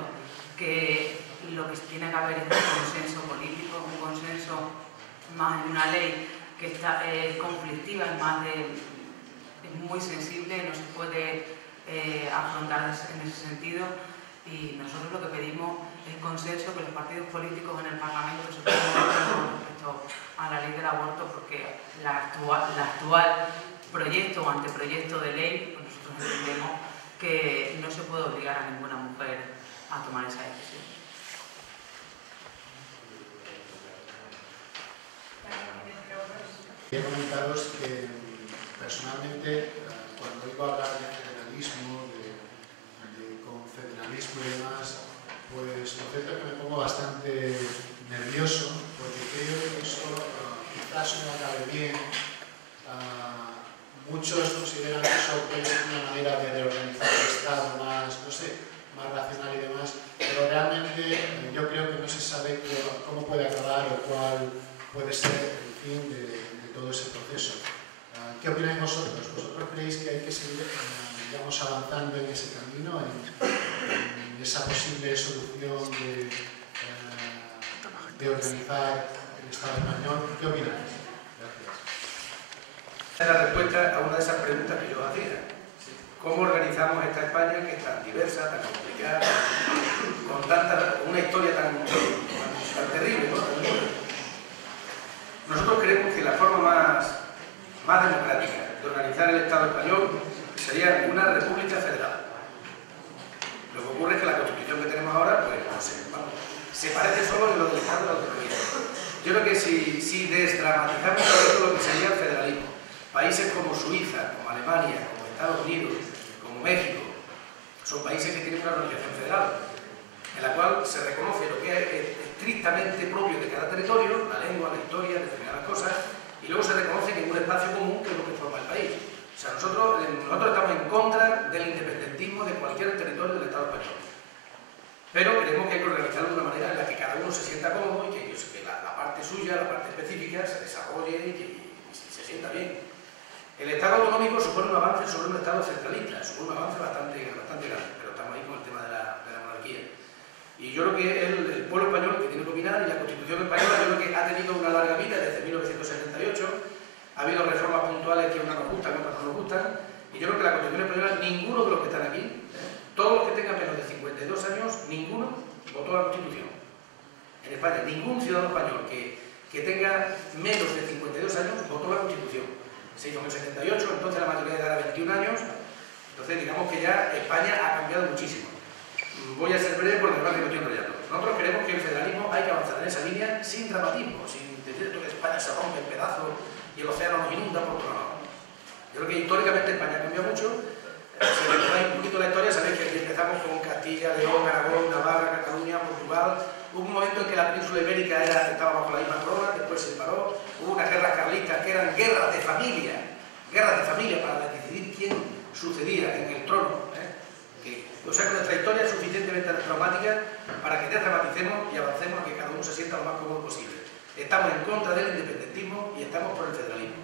que lo que tiene que haber es un consenso político, un consenso más en una ley que está conflictiva, es muy sensible, no se puede afrontar en ese sentido. Y nosotros lo que pedimos es consenso, que los partidos políticos en el Parlamento se pongan de acuerdo respecto a la ley del aborto, porque el actual proyecto o anteproyecto de ley, pues nosotros entendemos que no se puede obligar a ninguna mujer a tomar esa decisión. Quería comentaros que personalmente cuando oigo hablar de federalismo, de confederalismo y demás, pues lo cierto es que me pongo bastante nervioso porque creo que eso quizás no acabe bien. Muchos consideran que eso puede ser una manera de reorganizar el Estado más, no sé, más racional y demás, pero realmente yo creo que no se sabe cómo puede acabar o cuál puede ser el fin de todo ese proceso. ¿Qué opináis vosotros? ¿Vosotros creéis que hay que seguir digamos, avanzando en ese camino, en esa posible solución de organizar el Estado español? ¿Qué opináis? Es la respuesta a una de esas preguntas que yo os hacía. ¿Cómo organizamos esta España que es tan diversa, tan complicada, con una historia tan terrible, ¿no? Nosotros creemos que la forma más democrática de organizar el Estado español sería una república federal. Lo que ocurre es que la Constitución que tenemos ahora, pues no sé, vamos, se parece solo en lo del Estado de la autonomía. Yo creo que si desdramatizamos todo lo que sería el federalismo, países como Suiza, como Alemania, como Estados Unidos, como México, son países que tienen una organización federal, en la cual se reconoce lo que es estrictamente propio de cada territorio, la lengua, la historia, determinadas cosas, y luego se reconoce que en un espacio común que es lo que forma el país. O sea, nosotros estamos en contra del independentismo de cualquier territorio del Estado español. Pero creemos que hay que organizarlo de una manera en la que cada uno se sienta cómodo y que la parte suya, la parte específica, se desarrolle y que se sienta bien. El Estado autonómico supone un avance sobre un Estado centralista, supone un avance bastante grande, pero estamos ahí con el tema de la monarquía. Y yo creo que el pueblo español que tiene que opinar, y la Constitución española, yo creo que ha tenido una larga vida desde 1978, ha ha habido reformas puntuales que unas nos gustan, otras no nos gustan, y yo creo que la Constitución española, ninguno de los que están aquí, todos los que tengan menos de 52 años, ninguno votó la Constitución. En España, ningún ciudadano español que tenga menos de 52 años votó la Constitución. Se hizo en el 78, entonces la mayoría de edad era 21 años, entonces digamos que ya España ha cambiado muchísimo. Voy a ser breve porque además me estoy enrollando. Nosotros creemos que el federalismo hay que avanzar en esa línea sin dramatismo, sin decir que España se rompe en pedazos y el océano nos inunda por otro lado. Yo creo que históricamente España ha cambiado mucho. Si recordáis un poquito la historia, sabéis que aquí empezamos con Castilla, León, Aragón, Navarra, Cataluña, Portugal. Hubo un momento en que la península ibérica estaba bajo la misma corona, después se separó. Hubo unas guerras carlistas que eran guerras de familia para decidir quién sucedía en el trono. O sea que nuestra historia es suficientemente traumática para que desdramaticemos y avancemos a que cada uno se sienta lo más cómodo posible. Estamos en contra del independentismo y estamos por el federalismo.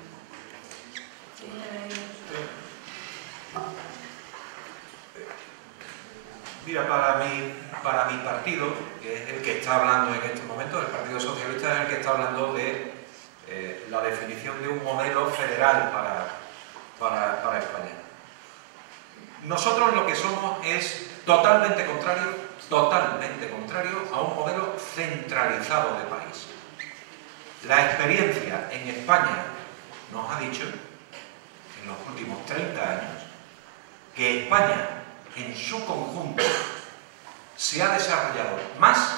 Mira, para mi partido, que es el que está hablando en estos momentos, el Partido Socialista es el que está hablando de la definición de un modelo federal para España. Nosotros lo que somos es totalmente contrario a un modelo centralizado de país. La experiencia en España nos ha dicho, en los últimos 30 años, que España en su conjunto se ha desarrollado más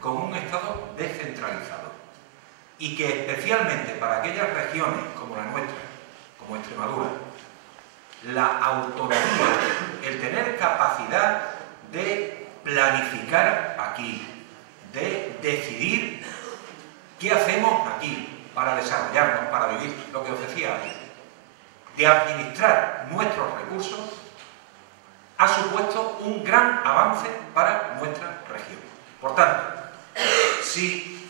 con un Estado descentralizado y que especialmente para aquellas regiones como la nuestra, como Extremadura, la autonomía, el tener capacidad de planificar aquí, de decidir qué hacemos aquí para desarrollarnos, para vivir, lo que os decía antes, de administrar nuestros recursos, ha supuesto un gran avance para nuestra región. Por tanto, si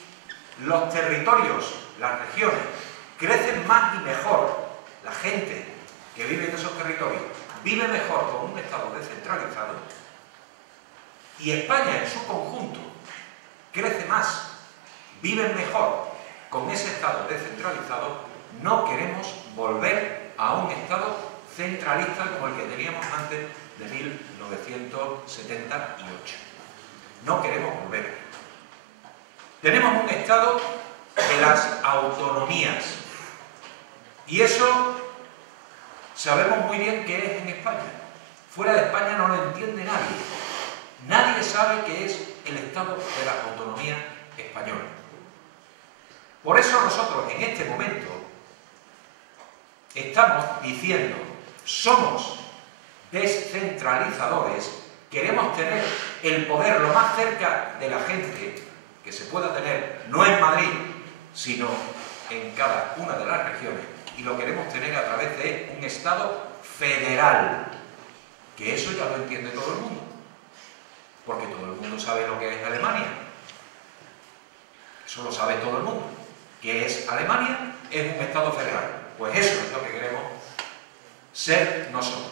los territorios, las regiones, crecen más y mejor, la gente que vive en esos territorios vive mejor con un Estado descentralizado, y España en su conjunto crece más, vive mejor con ese Estado descentralizado, no queremos volver a un Estado centralista como el que teníamos antes de 1978. No queremos volver. Tenemos un Estado de las autonomías. Y eso sabemos muy bien qué es en España. Fuera de España no lo entiende nadie. Nadie sabe qué es el Estado de la autonomía española. Por eso nosotros en este momento estamos diciendo, somos descentralizadores, queremos tener el poder lo más cerca de la gente que se pueda tener, no en Madrid, sino en cada una de las regiones, y lo queremos tener a través de un Estado federal, que eso ya lo entiende todo el mundo, porque todo el mundo sabe lo que es Alemania. Eso lo sabe todo el mundo. ¿Qué es Alemania? Es un Estado federal. Pues eso es lo que queremos ser nosotros.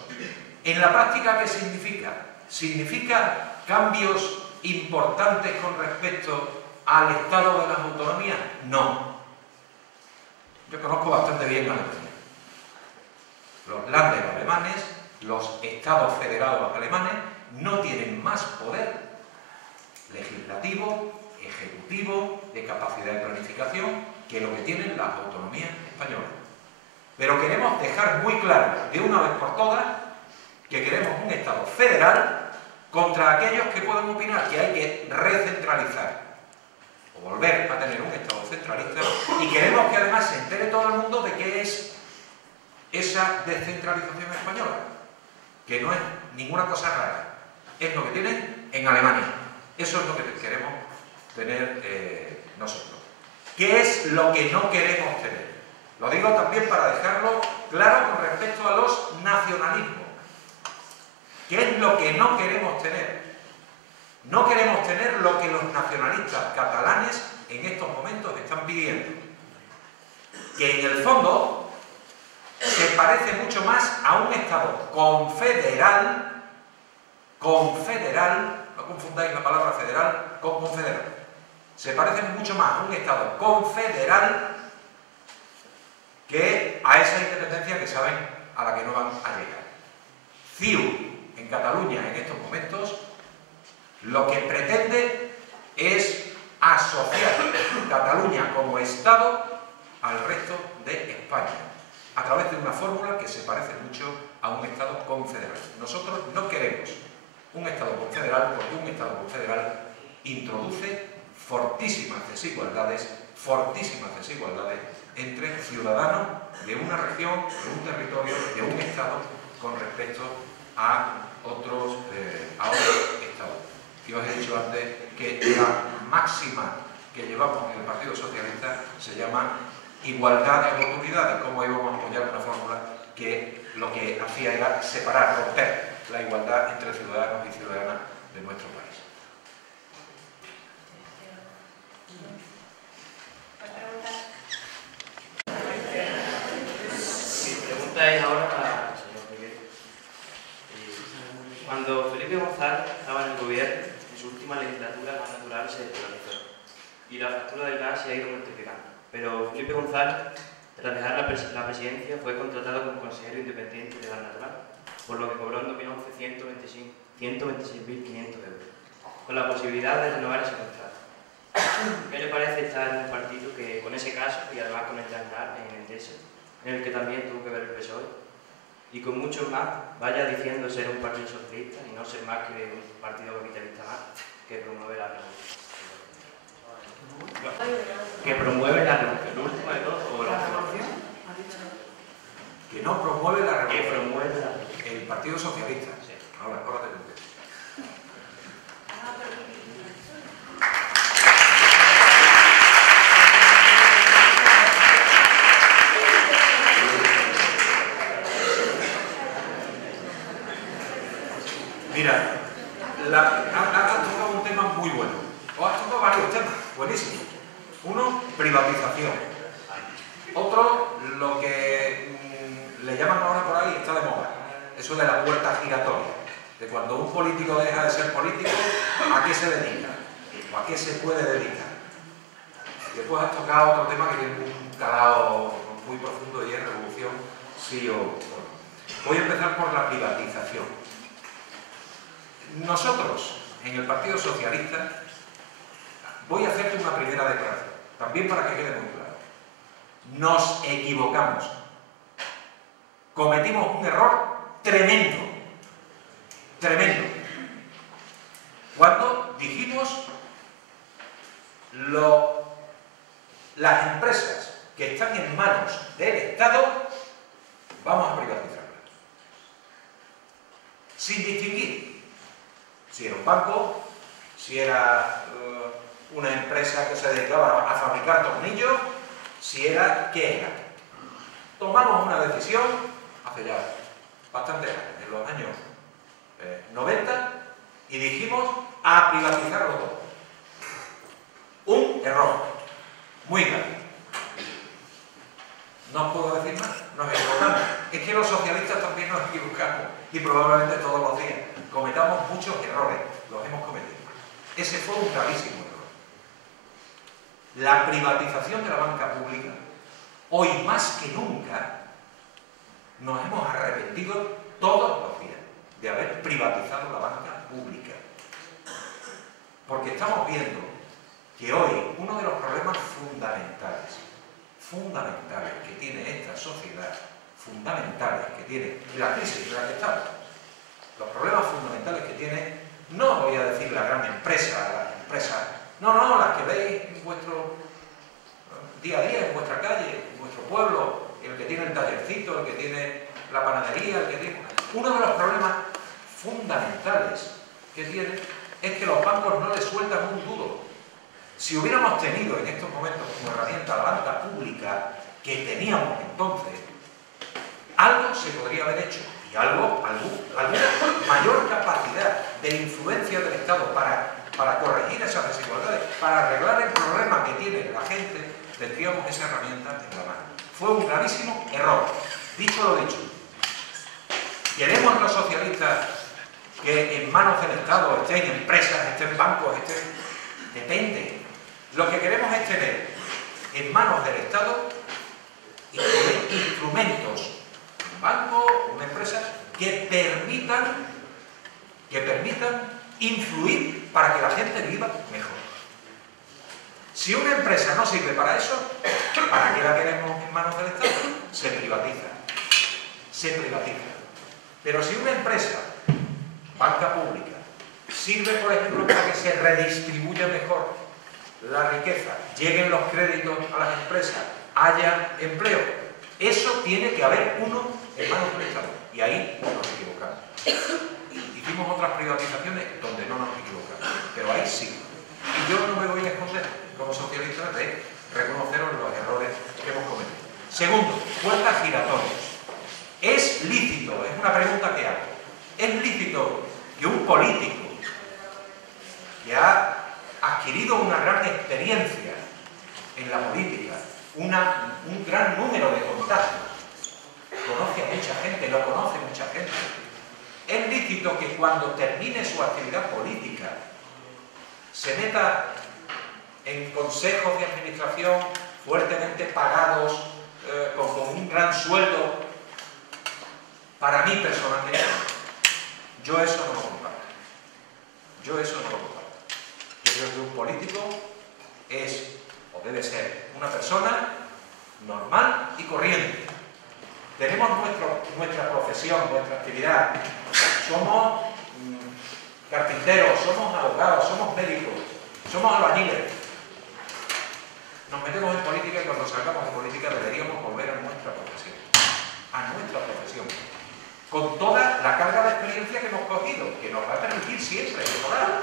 En la práctica, ¿qué significa? ¿Significa cambios importantes con respecto al Estado de las autonomías? No. Yo conozco bastante bien Alemania. Los Länder alemanes, los Estados federados alemanes, no tienen más poder legislativo, ejecutivo, de capacidad de planificación, que lo que tienen las autonomías españolas. Pero queremos dejar muy claro, de una vez por todas, que queremos un Estado federal contra aquellos que pueden opinar que hay que recentralizar o volver a tener un Estado centralista, y queremos que además se entere todo el mundo de qué es esa descentralización española, que no es ninguna cosa rara, es lo que tienen en Alemania. Eso es lo que queremos tener nosotros. ¿Qué es lo que no queremos tener? Lo digo también para dejarlo claro con respecto a los nacionalismos. ¿Qué es lo que no queremos tener? No queremos tener lo que los nacionalistas catalanes en estos momentos están pidiendo, que en el fondo se parece mucho más a un Estado confederal, no confundáis la palabra federal con confederal, se parece mucho más a un Estado confederal que a esa independencia que saben a la que no van a llegar. CiU en Cataluña en estos momentos lo que pretende es asociar Cataluña como Estado al resto de España, a través de una fórmula que se parece mucho a un Estado confederal. Nosotros no queremos un Estado confederal porque un Estado confederal introduce fortísimas desigualdades entre ciudadanos de una región, de un territorio, de un Estado con respecto a otros Estados. Y os he dicho antes que la máxima que llevamos en el Partido Socialista se llama igualdad de oportunidades. Cómo íbamos a apoyar una fórmula que lo que hacía era separar, romper la igualdad entre ciudadanos y ciudadanas de nuestro país. Mi pregunta es ahora al señor Miguel. Cuando Felipe González estaba en el gobierno, en su última legislatura, el gas natural se despenalizó y la factura del gas se ha ido multiplicando. Pero Felipe González, tras dejar la presidencia, fue contratado como consejero independiente de gas natural, por lo que cobró en 2011 126.500 euros, con la posibilidad de renovar ese contrato. ¿Qué le parece estar en un partido que, con ese caso, y además con el de Aznar en Endesa, en el que también tuvo que ver el PSOE, y con muchos más, vaya diciendo ser un partido socialista y no ser más que un partido capitalista más, que promueve la revolución? Que promueve la revolución, el último de todos, o la revolución. Que no promueve la revolución. Que promueve la revolución. El Partido Socialista. Sí. Ahora, acuérdate de usted. Mira, has tocado un tema muy bueno. O has tocado varios temas, buenísimos. Uno, privatización. Otro, lo que le llaman ahora por ahí, está de moda. Eso de la puerta giratoria. De cuando un político deja de ser político, ¿a qué se dedica? ¿O a qué se puede dedicar? Después has tocado otro tema que tiene un calado muy profundo y es revolución, sí o no. Voy a empezar por la privatización. Nosotros, en el Partido Socialista, voy a hacerte una primera declaración, también para que quede muy claro. Nos equivocamos. Cometimos un error tremendo, tremendo. Cuando dijimos las empresas que están en manos del Estado, vamos a privatizarlas. Sin distinguir si era un banco, si era una empresa que se dedicaba a fabricar tornillos, si era, ¿qué era? Tomamos una decisión hace ya bastantes años, en los años 90, y dijimos a privatizarlo todo. Un error muy grave. No os puedo decir más, nos equivocamos. Es que los socialistas también nos equivocamos y probablemente todos los días cometamos muchos errores, los hemos cometido. Ese fue un gravísimo error. La privatización de la banca pública, hoy más que nunca, nos hemos arrepentido todos los días de haber privatizado la banca pública. Porque estamos viendo que hoy uno de los problemas fundamentales que tiene esta sociedad, fundamentales que tiene la crisis en la que estamos, los problemas fundamentales que tiene, no voy a decir la gran empresa, las empresas, no, las que veis en vuestro día a día, en vuestra calle, en vuestro pueblo, el que tiene el tallercito, el que tiene la panadería, el que tiene... Uno de los problemas fundamentales que tiene es que los bancos no les sueltan un duro. Si hubiéramos tenido en estos momentos como herramienta la banca pública que teníamos entonces, algo se podría haber hecho y alguna mayor capacidad de influencia del Estado para corregir esas desigualdades, para arreglar el problema que tiene la gente, tendríamos esa herramienta en la mano. Fue un gravísimo error. Dicho lo dicho, ¿queremos los socialistas que en manos del Estado estén empresas, estén bancos, depende? Lo que queremos es tener en manos del Estado instrumentos instrumentos, un banco, una empresa, que permitan influir para que la gente viva mejor. Si una empresa no sirve para eso, ¿para qué la queremos en manos del Estado? Se privatiza. Se privatiza. Pero si una empresa, banca pública, sirve, por ejemplo, para que se redistribuya mejor la riqueza, lleguen los créditos a las empresas, haya empleo, eso tiene que haber uno en manos del Estado. Y ahí nos equivocamos. Hicimos otras privatizaciones donde no nos equivocamos, pero ahí sí. Y yo no me voy a esconder como socialista de reconoceros los errores que hemos cometido. Segundo, puertas giratorias. ¿Es lícito? Es una pregunta que hago. ¿Es lícito que un político que ha adquirido una gran experiencia en la política, un gran número de contactos, conoce a mucha gente, lo conoce mucha gente, es lícito que cuando termine su actividad política se meta en consejos de administración fuertemente pagados, con un gran sueldo? Para mí personalmente, yo eso no lo comparto. Yo eso no lo comparto. Yo creo que un político es, o debe ser, una persona normal y corriente. Tenemos nuestra profesión, nuestra actividad. Somos carpinteros, somos abogados, somos médicos, somos albañiles. Nos metemos en política y cuando salgamos de política deberíamos volver a nuestra profesión. A nuestra profesión. Con toda la carga de experiencia que hemos cogido, que nos va a permitir siempre mejorar,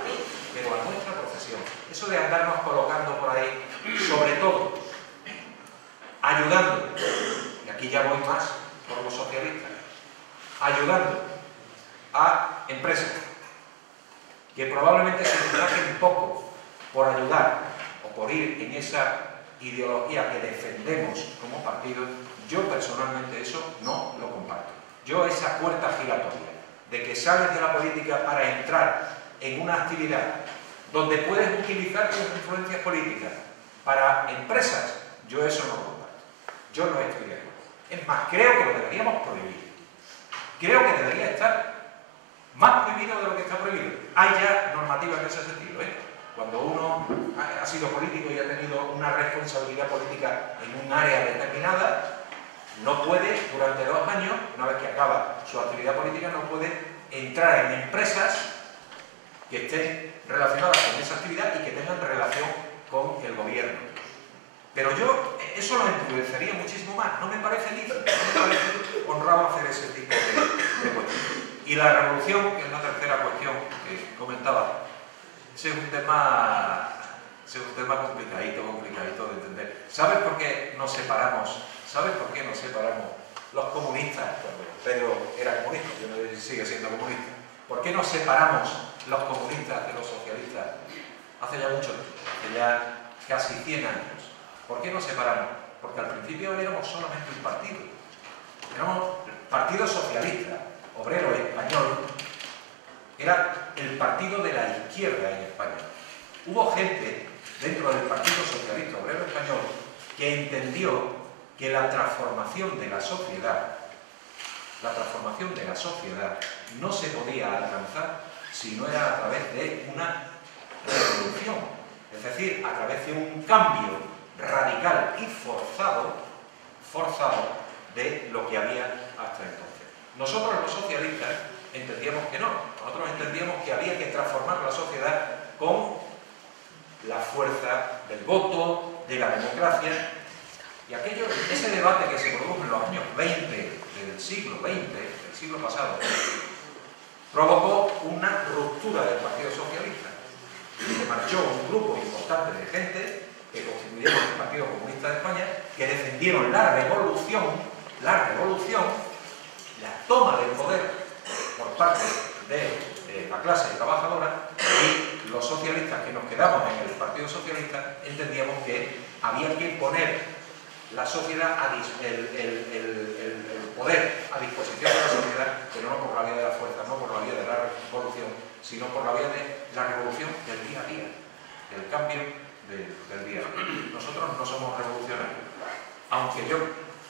pero a nuestra profesión. Eso de andarnos colocando por ahí, sobre todo, ayudando, y aquí ya voy más por los socialistas, ayudando a empresas que probablemente se desplacen un poco por ayudar o por ir en esa ideología que defendemos como partido, yo personalmente eso no lo comparto. Yo esa puerta giratoria de que sales de la política para entrar en una actividad donde puedes utilizar tus influencias políticas para empresas, yo eso no lo comparto. Yo no estoy de acuerdo. Es más, creo que lo deberíamos prohibir. Creo que debería estar más prohibido de lo que está prohibido. Hay ya normativas en ese sentido, ¿eh? Cuando uno ha sido político y ha tenido una responsabilidad política en un área determinada, no puede, durante 2 años, una vez que acaba su actividad política, no puede entrar en empresas que estén relacionadas con esa actividad y que tengan relación con el gobierno. Pero yo eso lo endurecería muchísimo más. No me parece lícito, no me parece honrado hacer ese tipo de cuestiones. Y la revolución, que es la tercera cuestión que comentaba, ese es un tema complicadito de entender. ¿Sabes por qué nos separamos? ¿Sabes por qué nos separamos los comunistas? Cuando Pedro era comunista, yo no sé si sigue siendo comunista. ¿Por qué nos separamos los comunistas de los socialistas? Hace ya mucho tiempo, hace ya casi 100 años. ¿Por qué nos separamos? Porque al principio éramos solamente un partido. Éramos Partido Socialista Obrero Español. Era el partido de la izquierda en España. Hubo gente dentro del Partido Socialista Obrero Español que entendió que la transformación de la sociedad no se podía alcanzar si no era a través de una revolución, es decir, a través de un cambio radical y forzado de lo que había hasta entonces. Nosotros los socialistas entendíamos que no, nosotros entendíamos que había que transformar la sociedad con la fuerza del voto, de la democracia, y ese debate que se produjo en los años 20 del siglo XX, del siglo pasado, provocó una ruptura del Partido Socialista. Se marchó un grupo importante de gente que constituyeron el Partido Comunista de España, que defendieron la revolución, la toma del poder por parte de la clase trabajadora, y los socialistas que nos quedamos en el Partido Socialista entendíamos que había que poner la sociedad, el poder a disposición de la sociedad, pero no por la vía de la fuerza, no por la vía de la revolución, sino por la vía de la revolución del día a día, del cambio del día a día. Nosotros no somos revolucionarios, aunque yo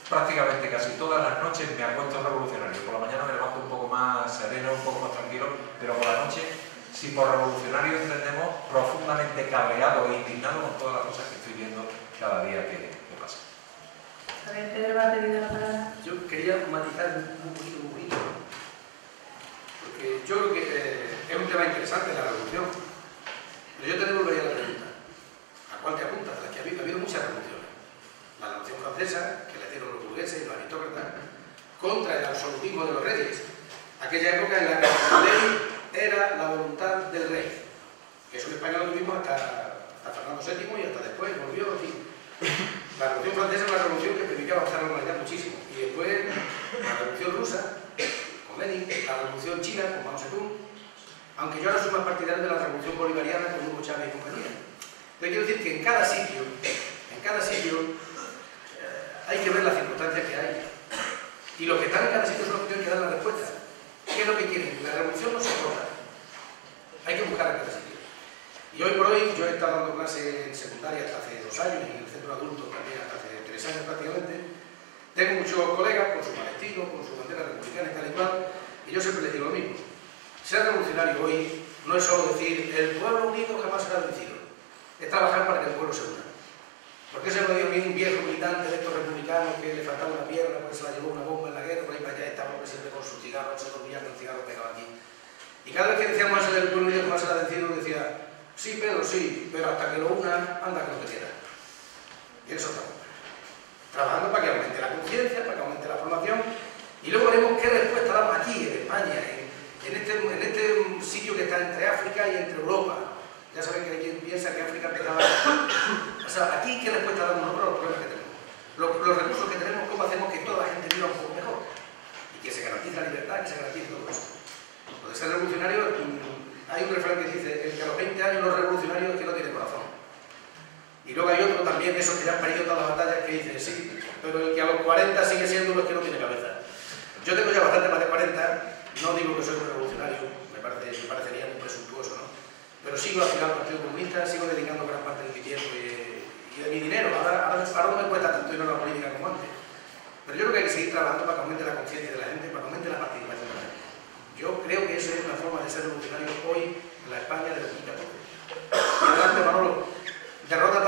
prácticamente casi todas las noches me acuesto revolucionario. Por la mañana me levanto un poco más sereno, un poco más tranquilo, pero por la noche, si por revolucionario entendemos, profundamente cabreado e indignado con todas las cosas que estoy viendo cada día que pasa. A ver, Pedro ha pedido la palabra. Yo quería matizar un poquito, porque yo creo que es un tema interesante la revolución, pero yo te devolvería la pregunta. ¿A cuál te apuntas? La que ha habido muchas revoluciones. La revolución francesa, que la hicieron los burgueses y los aristócratas, contra el absolutismo de los reyes. Aquella época en la que la ley era la voluntad del rey. Eso en España lo tuvimos hasta Fernando VII y hasta después volvió, en fin. La revolución francesa es una revolución que permitió avanzar la humanidad muchísimo. Y después la revolución rusa, con Lenin, la revolución china, con Mao Zedong, aunque yo ahora soy más partidario de la revolución bolivariana con Hugo Chávez y compañía. Entonces quiero decir que en cada sitio hay que ver las circunstancias que hay. Y los que están en cada sitio son los que tienen que dar la respuesta. ¿Qué es lo que quieren? La revolución no se corta. Hay que buscar en cada sitio. Y hoy por hoy, yo he estado dando clase en secundaria hasta hace 2 años y en el centro de adultos también hasta hace 3 años prácticamente. Tengo muchos colegas con su palestino, con su bandera republicana y tal y cual, y yo siempre les digo lo mismo. Ser revolucionario hoy no es solo decir el pueblo unido jamás será vencido. Es trabajar para que el pueblo se una. Porque se lo dio bien un viejo militante de estos republicanos que le faltaba una pierna porque se la llevó una bomba en la guerra, por ahí para allá estaba siempre con su cigarro, se dormía con el cigarro pegado aquí. Y cada vez que decíamos eso del pueblo unido jamás será vencido, decía, sí, Pedro, sí, pero hasta que lo una, anda que no te queda. Y eso estamos. Trabajando para que aumente la conciencia, para que aumente la formación, y luego veremos qué respuesta damos aquí, en España, en este sitio que está entre África y entre Europa. Ya saben que hay quien piensa que África empezaba... O sea, aquí qué respuesta damos nosotros a los problemas que tenemos. Los recursos que tenemos, cómo hacemos que toda la gente viva un poco mejor. Y que se garantice la libertad, que se garantice todo eso. Lo de ser revolucionario, hay un refrán que dice, el que a los 20 años los revolucionarios es que no tiene corazón. Y luego hay otro también, esos que ya han perdido todas las batallas, que dice, sí, pero el que a los 40 sigue siendo los que no tiene cabeza. Yo tengo ya bastante más de 40, no digo que soy un revolucionario, me parecería muy presuntuoso, ¿no? Pero sigo afiliado al Partido Comunista, sigo dedicando gran parte de mi tiempo y de mi dinero. Ahora no me cuesta tanto ir a la política como antes. Pero yo creo que hay que seguir trabajando para que aumente la conciencia de la gente, para que aumente la participación de la gente. Yo creo que esa es una forma de ser revolucionario hoy en la España de 2014. Y adelante, Manolo, derrota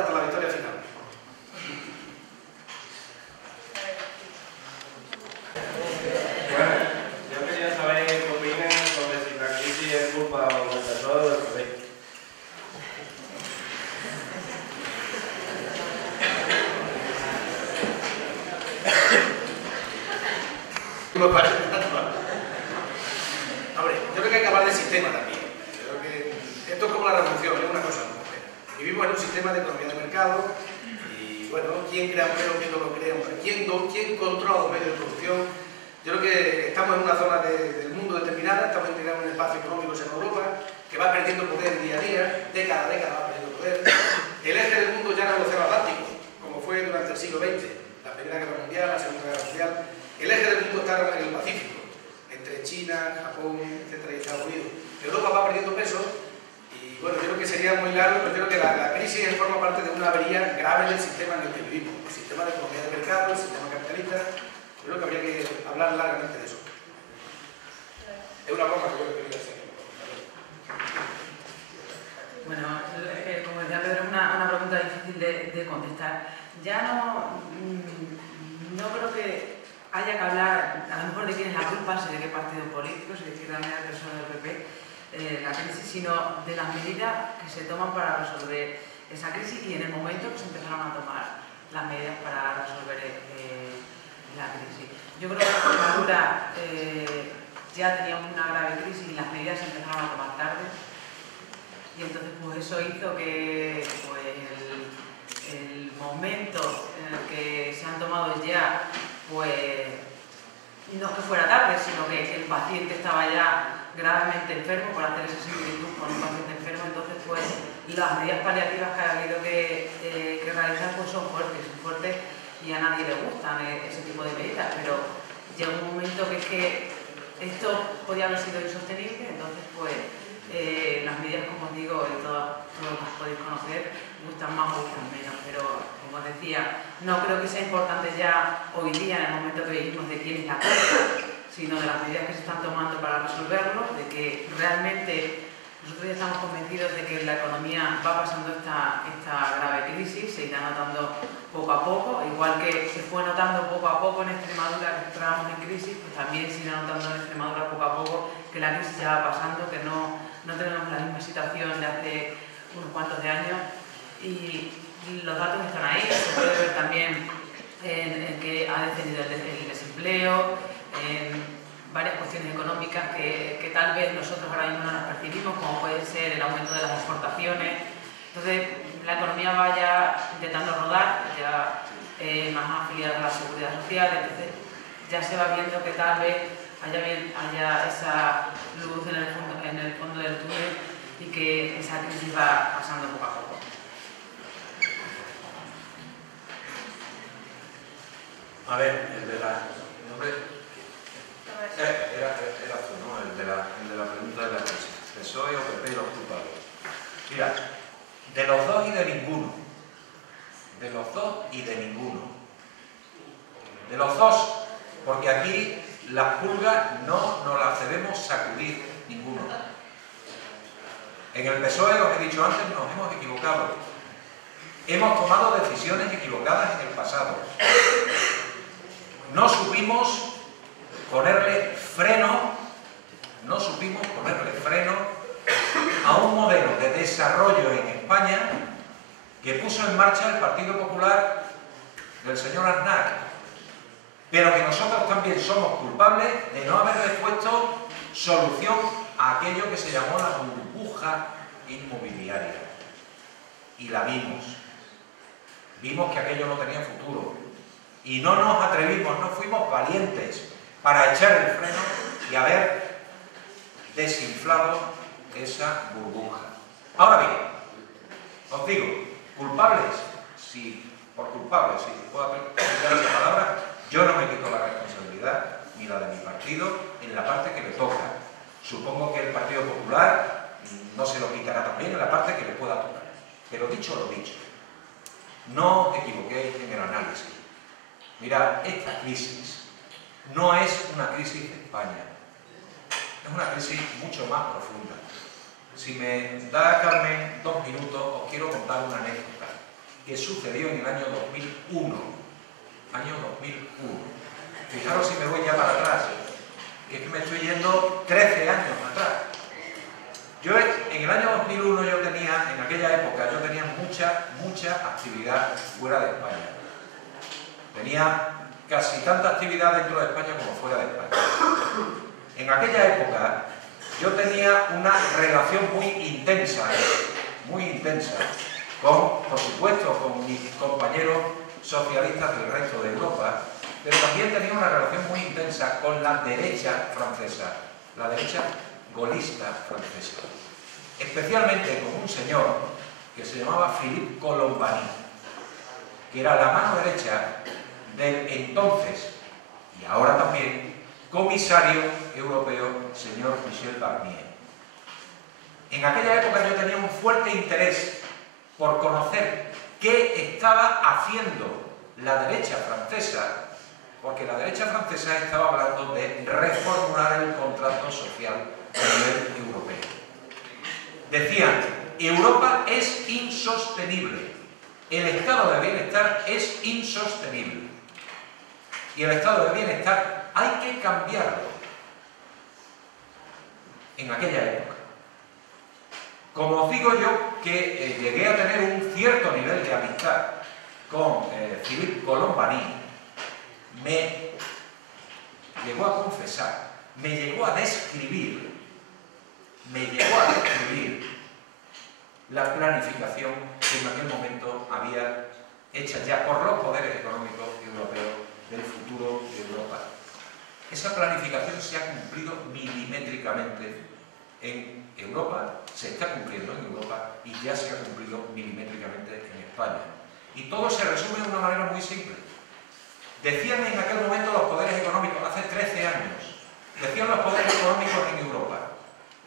hasta la victoria final. Bueno, yo quería saber qué opinan sobre si la crisis es culpa o del PSOE o del PP. Me parece natural. Hombre, yo creo que hay que hablar del sistema también. Yo creo que esto es como la revolución, es una cosa muy buena. Vivimos en un sistema de economía de mercado y, bueno, ¿quién crea empleo, quién no lo crea? ¿Quién controla los medios de producción? Yo creo que estamos en una zona del mundo determinada, estamos integrados en un espacio económico en Europa, que va perdiendo poder día a día, década a década va perdiendo poder. El eje del mundo ya no es el Océano Atlántico, como fue durante el siglo XX, la Primera Guerra Mundial, la Segunda Guerra Mundial. El eje del mundo está en el Pacífico, entre China, Japón, etcétera, y Estados Unidos. Europa va perdiendo peso y, bueno, yo creo que sería muy largo, pero creo que la crisis forma parte de una avería grave del sistema en el que vivimos, el sistema de economía de mercado, el sistema capitalista. Yo creo que habría que hablar largamente de eso. Es una broma que yo quería hacer. Bueno, es que, como decía Pedro, es una pregunta difícil de contestar. Ya no creo que haya que hablar, a lo mejor, de quién es la culpa, si de qué partido político, si de izquierda media, persona del PP, la crisis, sino de las medidas que se toman para resolver esa crisis y en el momento que se empezaron a tomar las medidas para resolver la crisis. Yo creo que la Extremadura ya teníamos una grave crisis y las medidas se empezaron a tomar tarde y entonces pues eso hizo que pues, el momento en el que se han tomado ya pues no es que fuera tarde, sino que el paciente estaba ya gravemente enfermo, por hacer esa similitud con un paciente enfermo, entonces pues las medidas paliativas que ha habido que realizar pues son fuertes y a nadie le gustan ese tipo de medidas, pero llega un momento que es que esto podía haber sido insostenible, entonces pues las medidas, como os digo, y todo lo que podéis conocer, gustan más o gustan menos, pero como os decía, no creo que sea importante ya hoy día, en el momento que vivimos, de quién es la culpa, sino de las medidas que se están tomando para resolverlo, de que realmente nosotros ya estamos convencidos de que la economía va pasando esta grave crisis, se irá notando poco a poco, igual que se fue notando poco a poco en Extremadura que estábamos en crisis, pues también se irá notando en Extremadura poco a poco que la crisis ya va pasando, que no tenemos la misma situación de hace unos cuantos de años, y los datos están ahí, se puede ver también en que ha descendido el desempleo, en varias cuestiones económicas que tal vez nosotros ahora mismo no nos percibimos, como puede ser el aumento de las exportaciones. Entonces, la economía va ya intentando rodar, ya más afiliada a la seguridad social, entonces ya se va viendo que tal vez haya esa luz en el fondo del túnel y que esa crisis va pasando poco a poco. A ver, el de la... Era tú, ¿no? El de la pregunta de la crisis. ¿PSOE o PP y los culpables? Mira, de los dos y de ninguno. De los dos y de ninguno. De los dos, porque aquí las pulgas no nos las debemos sacudir ninguno. En el PSOE, os he dicho antes, nos hemos equivocado. Hemos tomado decisiones equivocadas en el pasado. No supimos ponerle freno a un modelo de desarrollo en España que puso en marcha el Partido Popular del señor Aznar, pero que nosotros también somos culpables de no haberle puesto solución a aquello que se llamó la burbuja inmobiliaria. Y la vimos. Vimos que aquello no tenía futuro. Y no nos atrevimos, no fuimos valientes para echar el freno y haber desinflado esa burbuja. Ahora bien, os digo, culpables, sí, por culpables, sí, puedo aplicar esa palabra, yo no me quito la responsabilidad, ni la de mi partido, en la parte que le toca. Supongo que el Partido Popular no se lo quitará también en la parte que le pueda tocar. Pero dicho lo dicho, no os equivoquéis en el análisis. Mirad, esta crisis no es una crisis de España, es una crisis mucho más profunda. Si me da, Carmen, 2 minutos, os quiero contar una anécdota que sucedió en el año 2001. Año 2001. Fijaros si me voy ya para atrás, que es que me estoy yendo 13 años atrás. Yo en el año 2001 en aquella época, yo tenía mucha actividad fuera de España. Tenía casi tanta actividad dentro de España como fuera de España. En aquella época yo tenía una relación muy intensa con, por supuesto, con mis compañeros socialistas del resto de Europa, pero también tenía una relación muy intensa con la derecha francesa, la derecha gaullista francesa, especialmente con un señor que se llamaba Philippe Colombani, que era la mano derecha del entonces, y ahora también, comisario europeo, señor Michel Barnier. En aquella época yo tenía un fuerte interés por conocer qué estaba haciendo la derecha francesa, porque la derecha francesa estaba hablando de reformular el contrato social a nivel europeo. Decían, Europa es insostenible, el estado de bienestar es insostenible. Y el estado de bienestar hay que cambiarlo. En aquella época. Como os digo yo, que llegué a tener un cierto nivel de amistad con Philippe Colombani, me llegó a confesar, me llegó a describir la planificación que en aquel momento había hecha ya por los poderes económicos europeos del futuro de Europa. Esa planificación se ha cumplido milimétricamente en Europa, se está cumpliendo en Europa y ya se ha cumplido milimétricamente en España. Y todo se resume de una manera muy simple. Decían en aquel momento los poderes económicos, hace 13 años, decían los poderes económicos en Europa,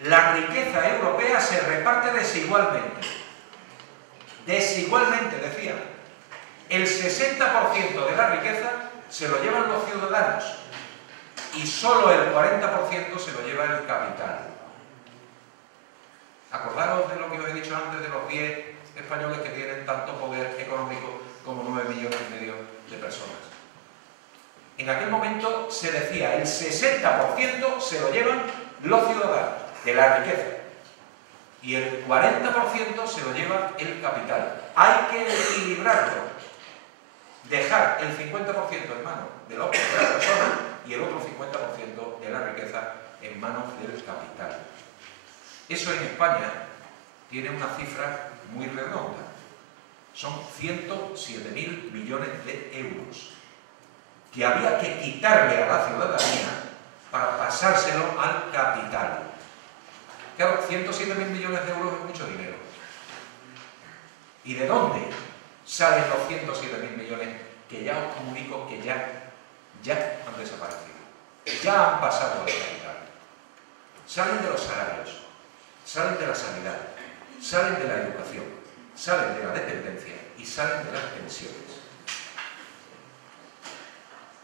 La riqueza europea se reparte desigualmente. Desigualmente, decía. El 60% de la riqueza se lo llevan los ciudadanos y solo el 40% se lo lleva el capital. Acordaros de lo que os he dicho antes de los 10 españoles que tienen tanto poder económico como 9,5 millones de personas. En aquel momento se decía el 60% se lo llevan los ciudadanos de la riqueza y el 40% se lo lleva el capital. Hay que equilibrarlo. Dejar el 50% en manos de la persona y el otro 50% de la riqueza en manos del capital. Eso en España tiene una cifra muy redonda. Son 107.000 millones de euros que había que quitarle a la ciudadanía para pasárselo al capital. Claro, 107.000 millones de euros es mucho dinero. ¿Y de dónde salen los 107.000 millones que ya os comunico que ya han desaparecido? Ya han pasado al capital. Salen de los salarios, salen de la sanidad, salen de la educación, salen de la dependencia y salen de las pensiones.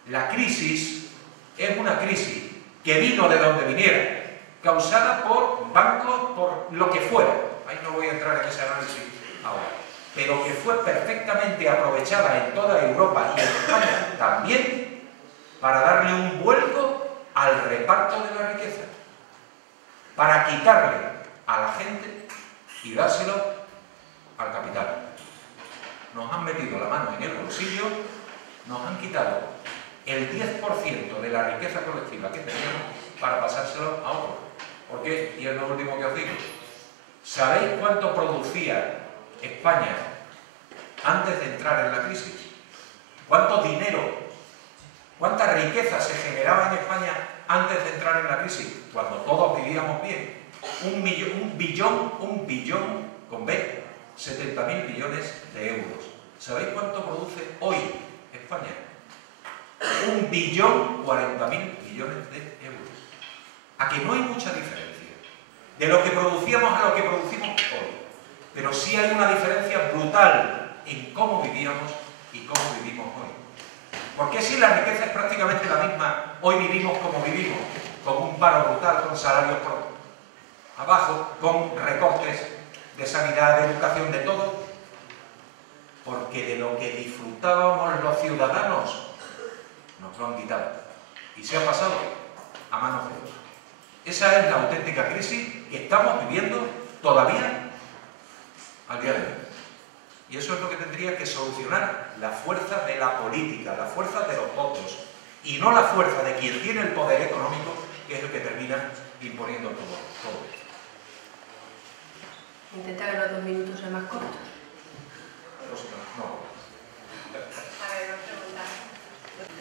La crisis es una crisis que vino de donde viniera, causada por bancos, por lo que fuera. Ahí no voy a entrar en ese análisis ahora. Pero que fue perfectamente aprovechada en toda Europa y en España también para darle un vuelco al reparto de la riqueza, para quitarle a la gente y dárselo al capital. Nos han metido la mano en el bolsillo, nos han quitado el 10% de la riqueza colectiva que teníamos para pasárselo a otro. ¿Por qué? Y es lo último que os digo. ¿Sabéis cuánto producía España antes de entrar en la crisis? ¿Cuánto dinero, cuánta riqueza se generaba en España antes de entrar en la crisis? Cuando todos vivíamos bien. Un billón, con B, 70.000 millones de euros. ¿Sabéis cuánto produce hoy España? 1.040.000 millones de euros. ¿A que no hay mucha diferencia de lo que producíamos a lo que producimos hoy? Pero sí hay una diferencia brutal en cómo vivíamos y cómo vivimos hoy. Porque si la riqueza es prácticamente la misma, hoy vivimos como vivimos, con un paro brutal, con salarios por abajo, con recortes de sanidad, de educación, de todo, porque de lo que disfrutábamos los ciudadanos nos lo han quitado y se ha pasado a manos de otros. Esa es la auténtica crisis que estamos viviendo todavía al día de hoy. Y eso es lo que tendría que solucionar la fuerza de la política, la fuerza de los votos, y no la fuerza de quien tiene el poder económico, que es el que termina imponiendo todo esto. Intenta ver los 2 minutos más cortos. No. A ver, dos preguntas.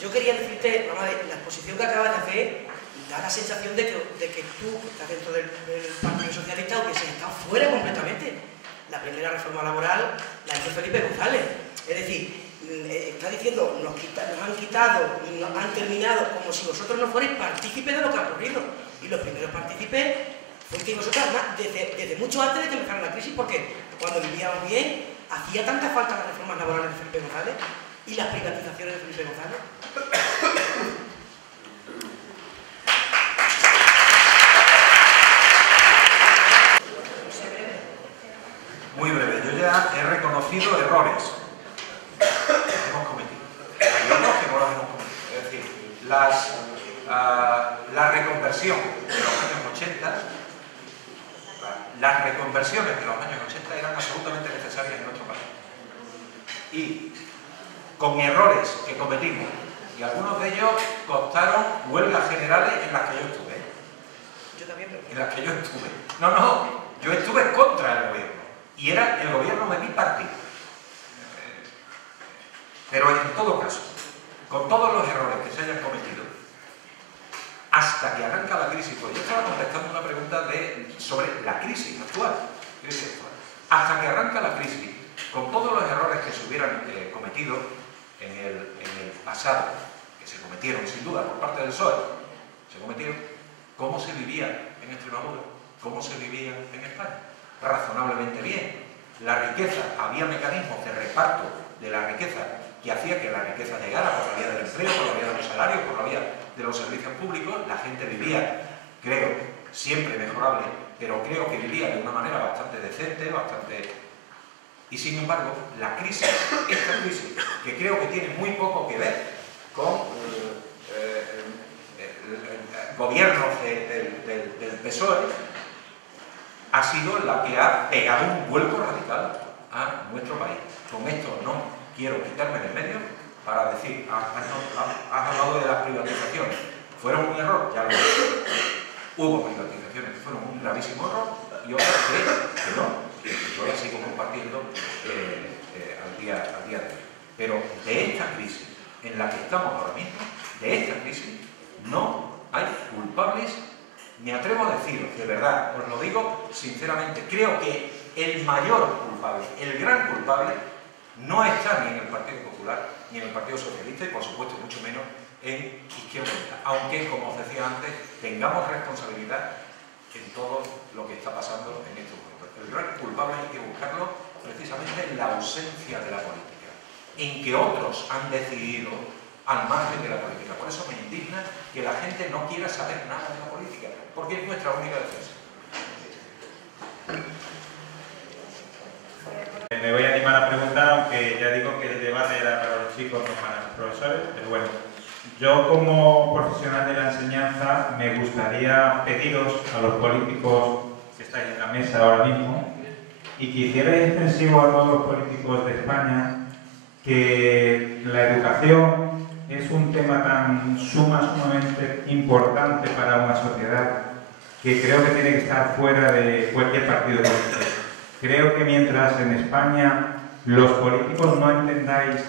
Yo quería decirte, vamos a ver, la exposición que acabas de hacer da la sensación de que tú, que estás dentro del Partido Socialista, hubiese estado fuera completamente. La primera reforma laboral la hizo Felipe González. Es decir, está diciendo, nos han quitado y nos han terminado como si vosotros no fuerais partícipes de lo que ha ocurrido. Y los primeros partícipes fuisteis vosotros, además, desde mucho antes de que empezara la crisis, porque cuando vivíamos bien, hacía tanta falta las reformas laborales de Felipe González y las privatizaciones de Felipe González. Muy breve, yo ya he reconocido errores que hemos cometido. Hay otros que no los hemos cometido. Es decir, la reconversión de los años 80, las reconversiones de los años 80 eran absolutamente necesarias en nuestro país. Y con errores que cometimos, y algunos de ellos costaron huelgas generales en las que yo estuve. Yo también, pero... En las que yo estuve. No, yo estuve contra el gobierno. Y era el gobierno de mi partido. Pero en todo caso, con todos los errores que se hayan cometido, hasta que arranca la crisis, pues yo estaba contestando una pregunta sobre la crisis actual. Hasta que arranca la crisis, con todos los errores que se hubieran cometido en el pasado, que se cometieron sin duda por parte del PSOE, se cometieron, ¿cómo se vivía en Extremadura? ¿cómo se vivía en España? Razonablemente bien. La riqueza, había mecanismos de reparto de la riqueza que hacía que la riqueza llegara por la vía del empleo, por la vía de los salarios, por la vía de los servicios públicos. La gente vivía, creo, siempre mejorable, pero creo que vivía de una manera bastante decente, bastante... Y sin embargo, la crisis, esta crisis, que creo que tiene muy poco que ver con gobiernos del PSOE, ha sido la que ha pegado un vuelco radical a nuestro país. Con esto no quiero quitarme del medio para decir, has hablado de las privatizaciones. ¿Fueron un error? Ya lo sé. Hubo privatizaciones que fueron un gravísimo error y otras que no. Yo las sigo compartiendo al día de hoy. Pero de esta crisis en la que estamos ahora mismo, de esta crisis, no hay culpables. Me atrevo a deciros, de verdad, os lo digo sinceramente, creo que el mayor culpable, el gran culpable, no está ni en el Partido Popular, ni en el Partido Socialista y, por supuesto, mucho menos en Izquierda Unida. Aunque, como os decía antes, tengamos responsabilidad en todo lo que está pasando en estos momentos. El gran culpable hay que buscarlo precisamente en la ausencia de la política, en que otros han decidido al margen de la política. Por eso me indigna que la gente no quiera saber nada de la política, porque es nuestra única defensa. Me voy a animar a preguntar, aunque ya digo que el debate era para los chicos, no para los profesores, pero bueno. Yo, como profesional de la enseñanza, me gustaría pediros a los políticos que estáis en la mesa ahora mismo y que hicierais extensivo a todos los políticos de España que la educación es un tema tan sumamente importante para una sociedad que creo que tiene que estar fuera de cualquier partido político. Creo que mientras en España los políticos no entendáis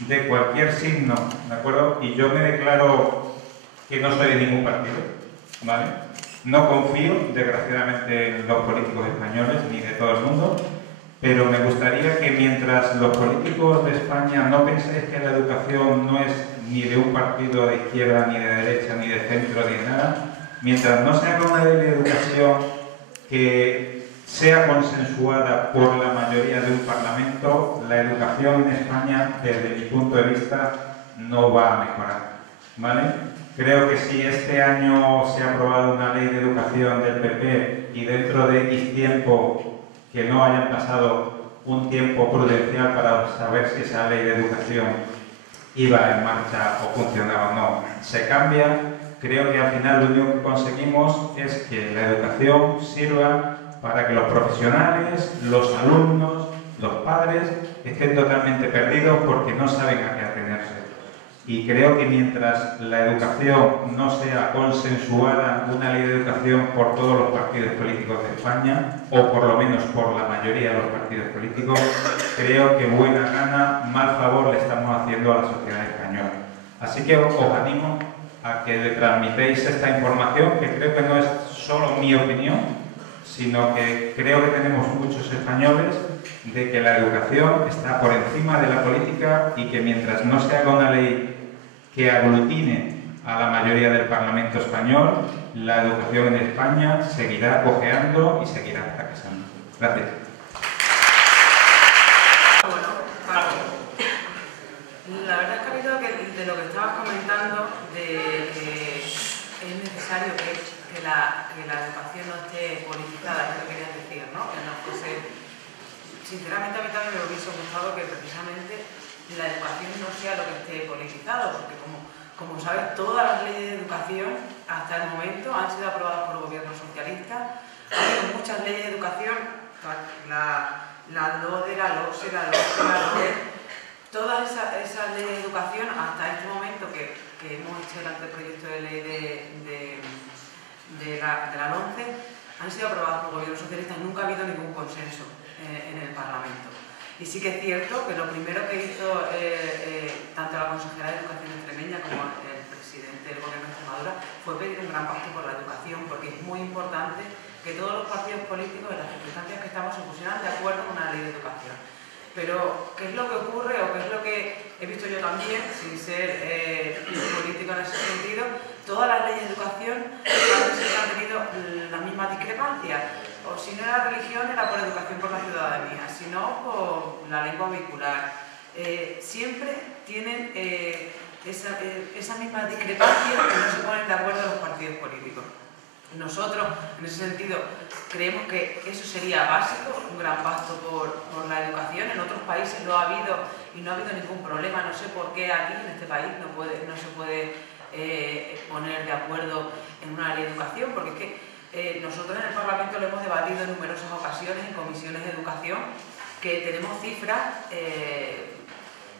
de cualquier signo, ¿de acuerdo? Y yo me declaro que no soy de ningún partido, ¿vale? No confío, desgraciadamente, en los políticos españoles ni de todo el mundo, pero me gustaría que mientras los políticos de España no penséis que la educación no es ni de un partido de izquierda, ni de derecha, ni de centro, ni de nada, mientras no se haga una ley de educación que sea consensuada por la mayoría de un Parlamento, la educación en España, desde mi punto de vista, no va a mejorar, ¿vale? Creo que si este año se ha aprobado una ley de educación del PP y dentro de X tiempo, que no hayan pasado un tiempo prudencial para saber si esa ley de educación iba en marcha o funcionaba o no, se cambia, creo que al final lo único que conseguimos es que la educación sirva para que los profesionales, los alumnos, los padres estén totalmente perdidos porque no saben a qué atenerse. Y creo que mientras la educación no sea consensuada, una ley de educación por todos los partidos políticos de España, o por lo menos por la mayoría de los partidos políticos, creo que buena gana, mal favor le estamos haciendo a la sociedad española. Así que os animo a que le transmitéis esta información, que creo que no es solo mi opinión, sino que creo que tenemos muchos españoles de que la educación está por encima de la política y que mientras no se haga una ley que aglutine a la mayoría del Parlamento español, la educación en España seguirá cojeando y seguirá fracasando. Gracias. Bueno, la verdad es que ha habido de lo que estabas comentando, de que es necesario que la educación no esté politizada, es lo que querías decir, ¿no? Que no fuese... Sinceramente, a mí también me hubiese gustado que precisamente la educación no sea lo que esté politizado, porque como sabes, todas las leyes de educación hasta el momento han sido aprobadas por el gobierno socialista. Ha habido muchas leyes de educación, la LODE, la LOPSE, la LOPSE, la LODE, todas esas leyes de educación hasta este momento que hemos hecho el anteproyecto de ley de la LOMCE han sido aprobadas por el gobierno socialista y nunca ha habido ningún consenso en el Parlamento. Y sí que es cierto que lo primero que hizo tanto la consejera de Educación extremeña como el presidente del Gobierno de Extremadura fue pedir un gran pacto por la educación, porque es muy importante que todos los partidos políticos, en las circunstancias que estamos, se pusieran de acuerdo en una ley de educación. Pero, ¿qué es lo que ocurre o qué es lo que he visto yo también, sin ser político en ese sentido? todas las leyes de educación siempre han tenido las mismas discrepancias. O si no era religión, era por educación por la ciudadanía, si no, por la lengua vehicular. Siempre tienen esa misma discrepancia que no se ponen de acuerdo los partidos políticos. Nosotros, en ese sentido, creemos que eso sería básico, un gran pacto por la educación. En otros países lo ha habido y no ha habido ningún problema. No sé por qué aquí, en este país, no se puede poner de acuerdo en una ley de educación, porque es que nosotros en el Parlamento lo hemos debatido en numerosas ocasiones en comisiones de educación, que tenemos cifras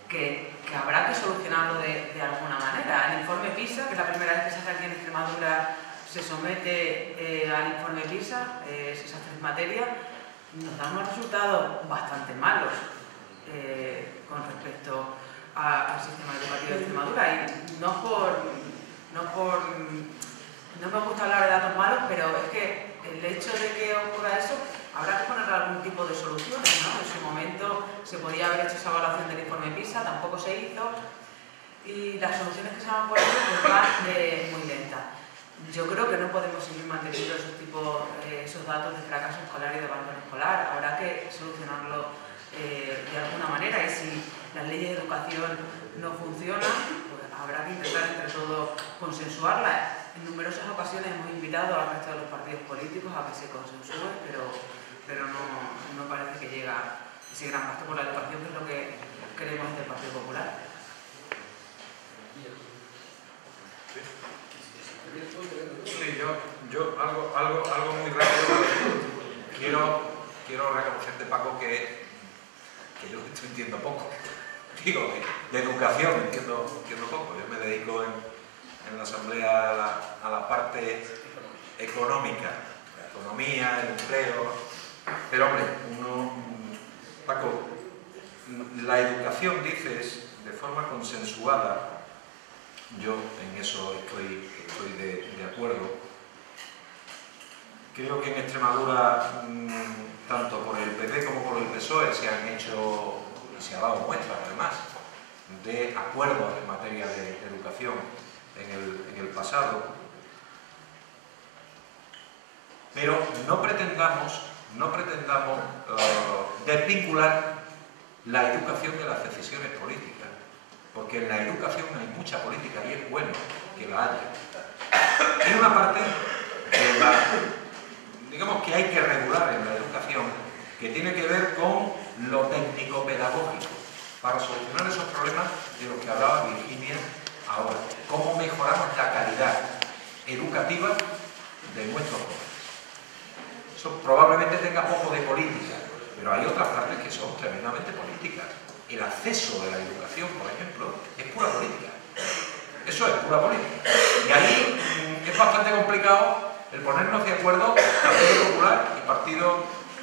que habrá que solucionarlo de alguna manera. El informe PISA, que es la primera vez que se hace aquí en Extremadura, se somete al informe PISA, esas 3 materias, nos dan unos resultados bastante malos con respecto al sistema educativo de Extremadura. Y no me gusta hablar de datos malos, pero es que el hecho de que ocurra eso, habrá que poner algún tipo de soluciones, ¿no? En su momento se podía haber hecho esa evaluación del informe PISA, tampoco se hizo, y las soluciones que se van poniendo pues van muy lentas. Yo creo que no podemos seguir manteniendo esos datos de fracaso escolar y de abandono escolar. Habrá que solucionarlo de alguna manera, y si las leyes de educación no funcionan, pues habrá que intentar entre todos consensuarlas. En numerosas ocasiones hemos invitado al resto de los partidos políticos a que se consensúe, pero no parece que llega ese gran pacto por la educación, que es lo que queremos del Partido Popular. Sí, yo algo muy rápido. Quiero reconocerte, Paco, que yo estoy entiendo poco. Digo, de educación entiendo poco. Yo me dedico en la Asamblea a la parte económica, la economía, el empleo. Pero, hombre, Paco, la educación, dices, de forma consensuada. Yo en eso estoy de acuerdo. Creo que en Extremadura, tanto por el PP como por el PSOE, se han hecho, y se ha dado muestras además, de acuerdos en materia de educación en el pasado. Pero no pretendamos desvincular la educación de las decisiones políticas. Porque en la educación hay mucha política y es bueno que la haya. Hay una parte digamos que hay que regular en la educación, que tiene que ver con lo técnico-pedagógico, para solucionar esos problemas de los que hablaba Virginia ahora. Cómo mejoramos la calidad educativa de nuestros jóvenes. Eso probablemente tenga poco de política, pero hay otras partes que son tremendamente políticas. El acceso a la educación, por ejemplo, es pura política. Eso es pura política. Y ahí es bastante complicado el ponernos de acuerdo Partido Popular y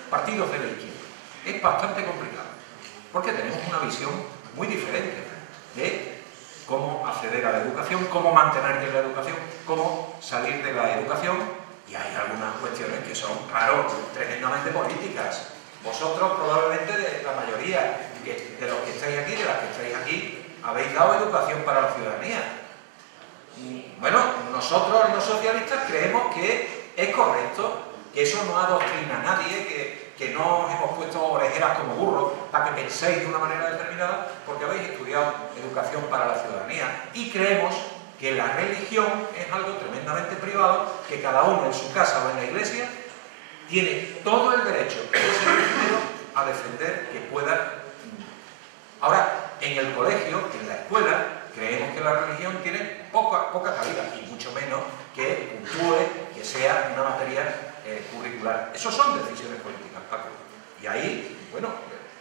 partidos de la izquierda. Es bastante complicado, porque tenemos una visión muy diferente de cómo acceder a la educación, cómo mantener la educación, cómo salir de la educación, y hay algunas cuestiones que son, claro, tremendamente políticas. Vosotros, probablemente, de la mayoría de los que estáis aquí, de las que estáis aquí, habéis dado educación para la ciudadanía. Bueno, nosotros los socialistas creemos que es correcto, que eso no adoctrina a nadie, que no os hemos puesto orejeras como burros para que penséis de una manera determinada, porque habéis estudiado educación para la ciudadanía, y creemos que la religión es algo tremendamente privado, que cada uno en su casa o en la iglesia tiene todo el derecho que es el primero a defender que pueda. Ahora, en el colegio, en la escuela, creemos que la religión tiene poca cabida, y mucho menos que puntúe, que sea una materia curricular. Eso son decisiones políticas, Paco. Y ahí, bueno,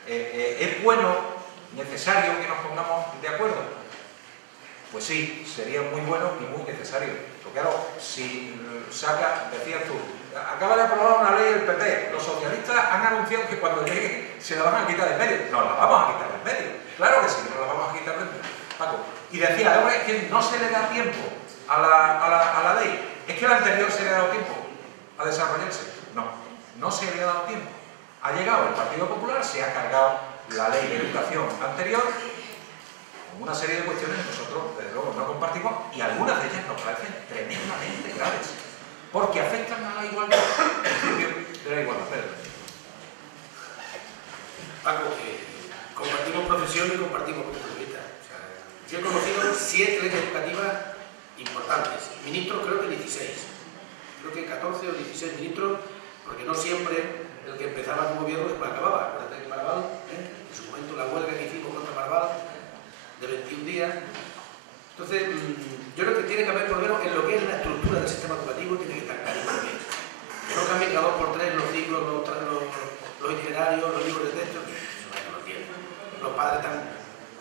¿es bueno, necesario que nos pongamos de acuerdo? Pues sí, sería muy bueno y muy necesario. Porque claro, si decías tú, acaba de aprobar una ley el PP, los socialistas han anunciado que cuando llegue se la van a quitar del medio. No la vamos a quitar del medio. Claro que sí, no la vamos a quitar del medio, Paco. Y decía, ahora es que no se le da tiempo a la ley. Es que la anterior se le ha dado tiempo a desarrollarse. No se le ha dado tiempo. Ha llegado el Partido Popular, se ha cargado la ley de educación anterior, con una serie de cuestiones que nosotros, desde luego, no compartimos, y algunas de ellas nos parecen tremendamente graves, porque afectan a la igualdad, el principio de la igualdad. Paco, compartimos profesión y compartimos puntos de vista. O sea, yo he conocido 7 leyes educativas importantes, ministros creo que 16, creo que 14 o 16 ministros, porque no siempre el que empezaba como gobierno después acababa. Acuérdate que Marval, en su momento la huelga que hicimos contra Marval, de 21 días. Entonces, yo creo que tiene que haber, por lo menos en lo que es la estructura del sistema educativo, tiene que estar claro. Que no cambien cada 2 por 3 los ciclos, los itinerarios, los libros de texto, eso no lo entiendo. Los padres están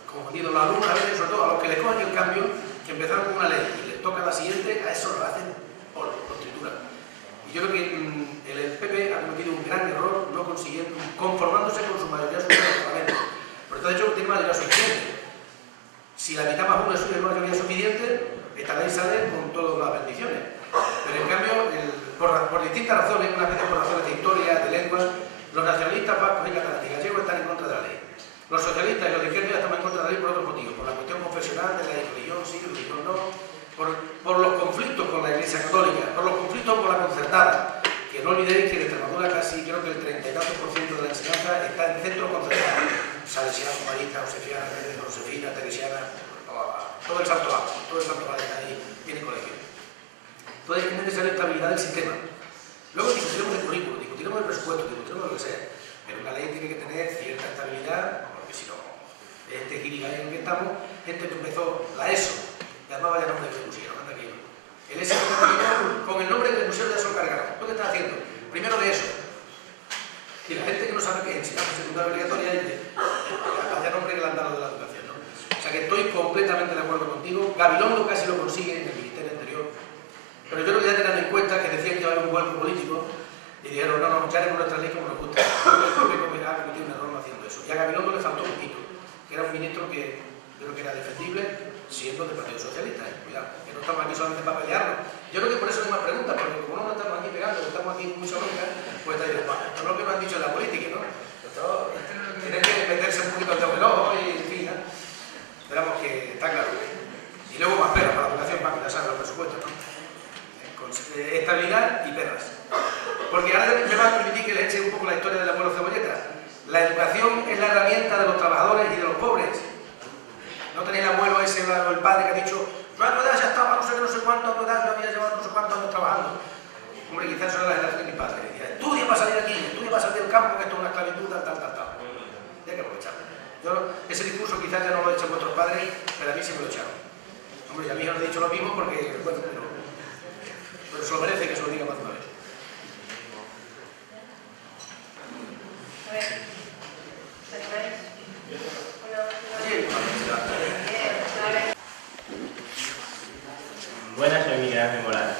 confundidos, los alumnos a veces, sobre todo a los que les cogen el cambio, que empezaron con una ley y les toca la siguiente, a eso lo hacen por tritura. Y yo creo que el PP ha cometido un gran error no consiguiendo, conformándose con su mayoría absoluta del Parlamento. Por eso, de hecho, tiene mayoría suficiente. Si la mitad más uno es una mayoría suficiente, esta ley sale con todas las bendiciones. Pero en cambio, por distintas razones, unas veces por razones de historia, de lenguas, los nacionalistas vascos y catalanes y gallegos están en contra de la ley. Los socialistas y los de izquierda estamos en contra de la ley por otros motivos, por la cuestión confesional de la religión sí, religión no, por los conflictos con la Iglesia Católica, por los conflictos con la concertada, que no olvidéis que en Extremadura casi creo que el 30 y tantos % de la enseñanza está en centros concertados, salesiana, humanista, josefiana, josefina, teresiana, todo el Santo Padre está ahí, tiene colegio. Entonces es necesaria estabilidad del sistema. Luego discutiremos el currículo, discutiremos el presupuesto, discutiremos lo que sea, pero una ley tiene que tener cierta estabilidad, porque si no, este girigal en el que estamos, gente que empezó la ESO, y además vaya nombre que le pusieron, anda aquí. El ESO con el nombre que le pusieron ya se lo cargaron. ¿Lo que están haciendo? Primero de ESO. Y la gente que no sabe qué es enseñanza secundaria obligatoria es vaya nombre que le han dado de la educación, ¿no? O sea que estoy completamente de acuerdo contigo. Gabilondo casi lo consigue en el Ministerio Anterior. Pero yo creo que ya tener en cuenta que decían que iba a haber un vuelco político y dijeron, no, ya haremos nuestra ley como nos gusta. El público ha cometido un error no haciendo eso. Y a Gabilondo le faltó un poquito, que era un ministro que creo que era defendible, siendo del Partido Socialista. Cuidado, que no estamos aquí solamente para pelearnos. Yo creo que por eso no hay más preguntas, porque como no nos estamos aquí pegando, estamos aquí mucha bronca, pues está diciendo, bueno, esto es lo que nos han dicho en la política, ¿no? Tienen que meterse un poquito al ojo y en fin, ¿no? Esperamos que está claro. Y luego más peras para la educación, para que ya saben los presupuestos, ¿no? Estabilidad y perras. Porque ahora me va a permitir que le eche un poco la historia del abuelo Cebolleta. La educación es la herramienta de los trabajadores y de los pobres. No tenéis el abuelo ese, el padre que ha dicho, yo a tu edad ya estaba no sé cuánto, a tu edad yo había llevado no sé cuántos años trabajando. Hombre, quizás eso era la generación de mi padre. Decía, estudia para salir aquí, estudia para salir del campo, que esto es una esclavitud, tal. Hay que aprovecharlo. Yo ese discurso quizás ya no lo he hecho vuestros padres, pero a mí sí me lo echaron. Hombre, y a mí no le he dicho lo mismo porque, bueno, pero se lo merece que se lo diga más de una vez. A ver, ¿animáis? Buenas, soy Miguel Ángel Morales.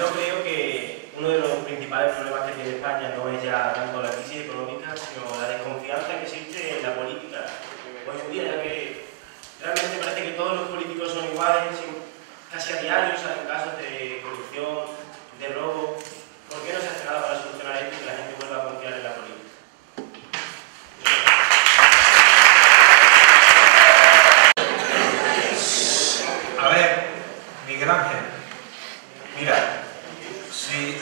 Yo creo que uno de los principales problemas que tiene España no es ya tanto la crisis económica, sino la desconfianza que existe en la política hoy en día, ya que realmente parece que todos los políticos son iguales, casi a diario salen casos de corrupción, de robo. ¿Por qué no se hace nada para solucionar esto y que la gente vuelva a confiar en la política? A ver, Miguel Ángel, mira, si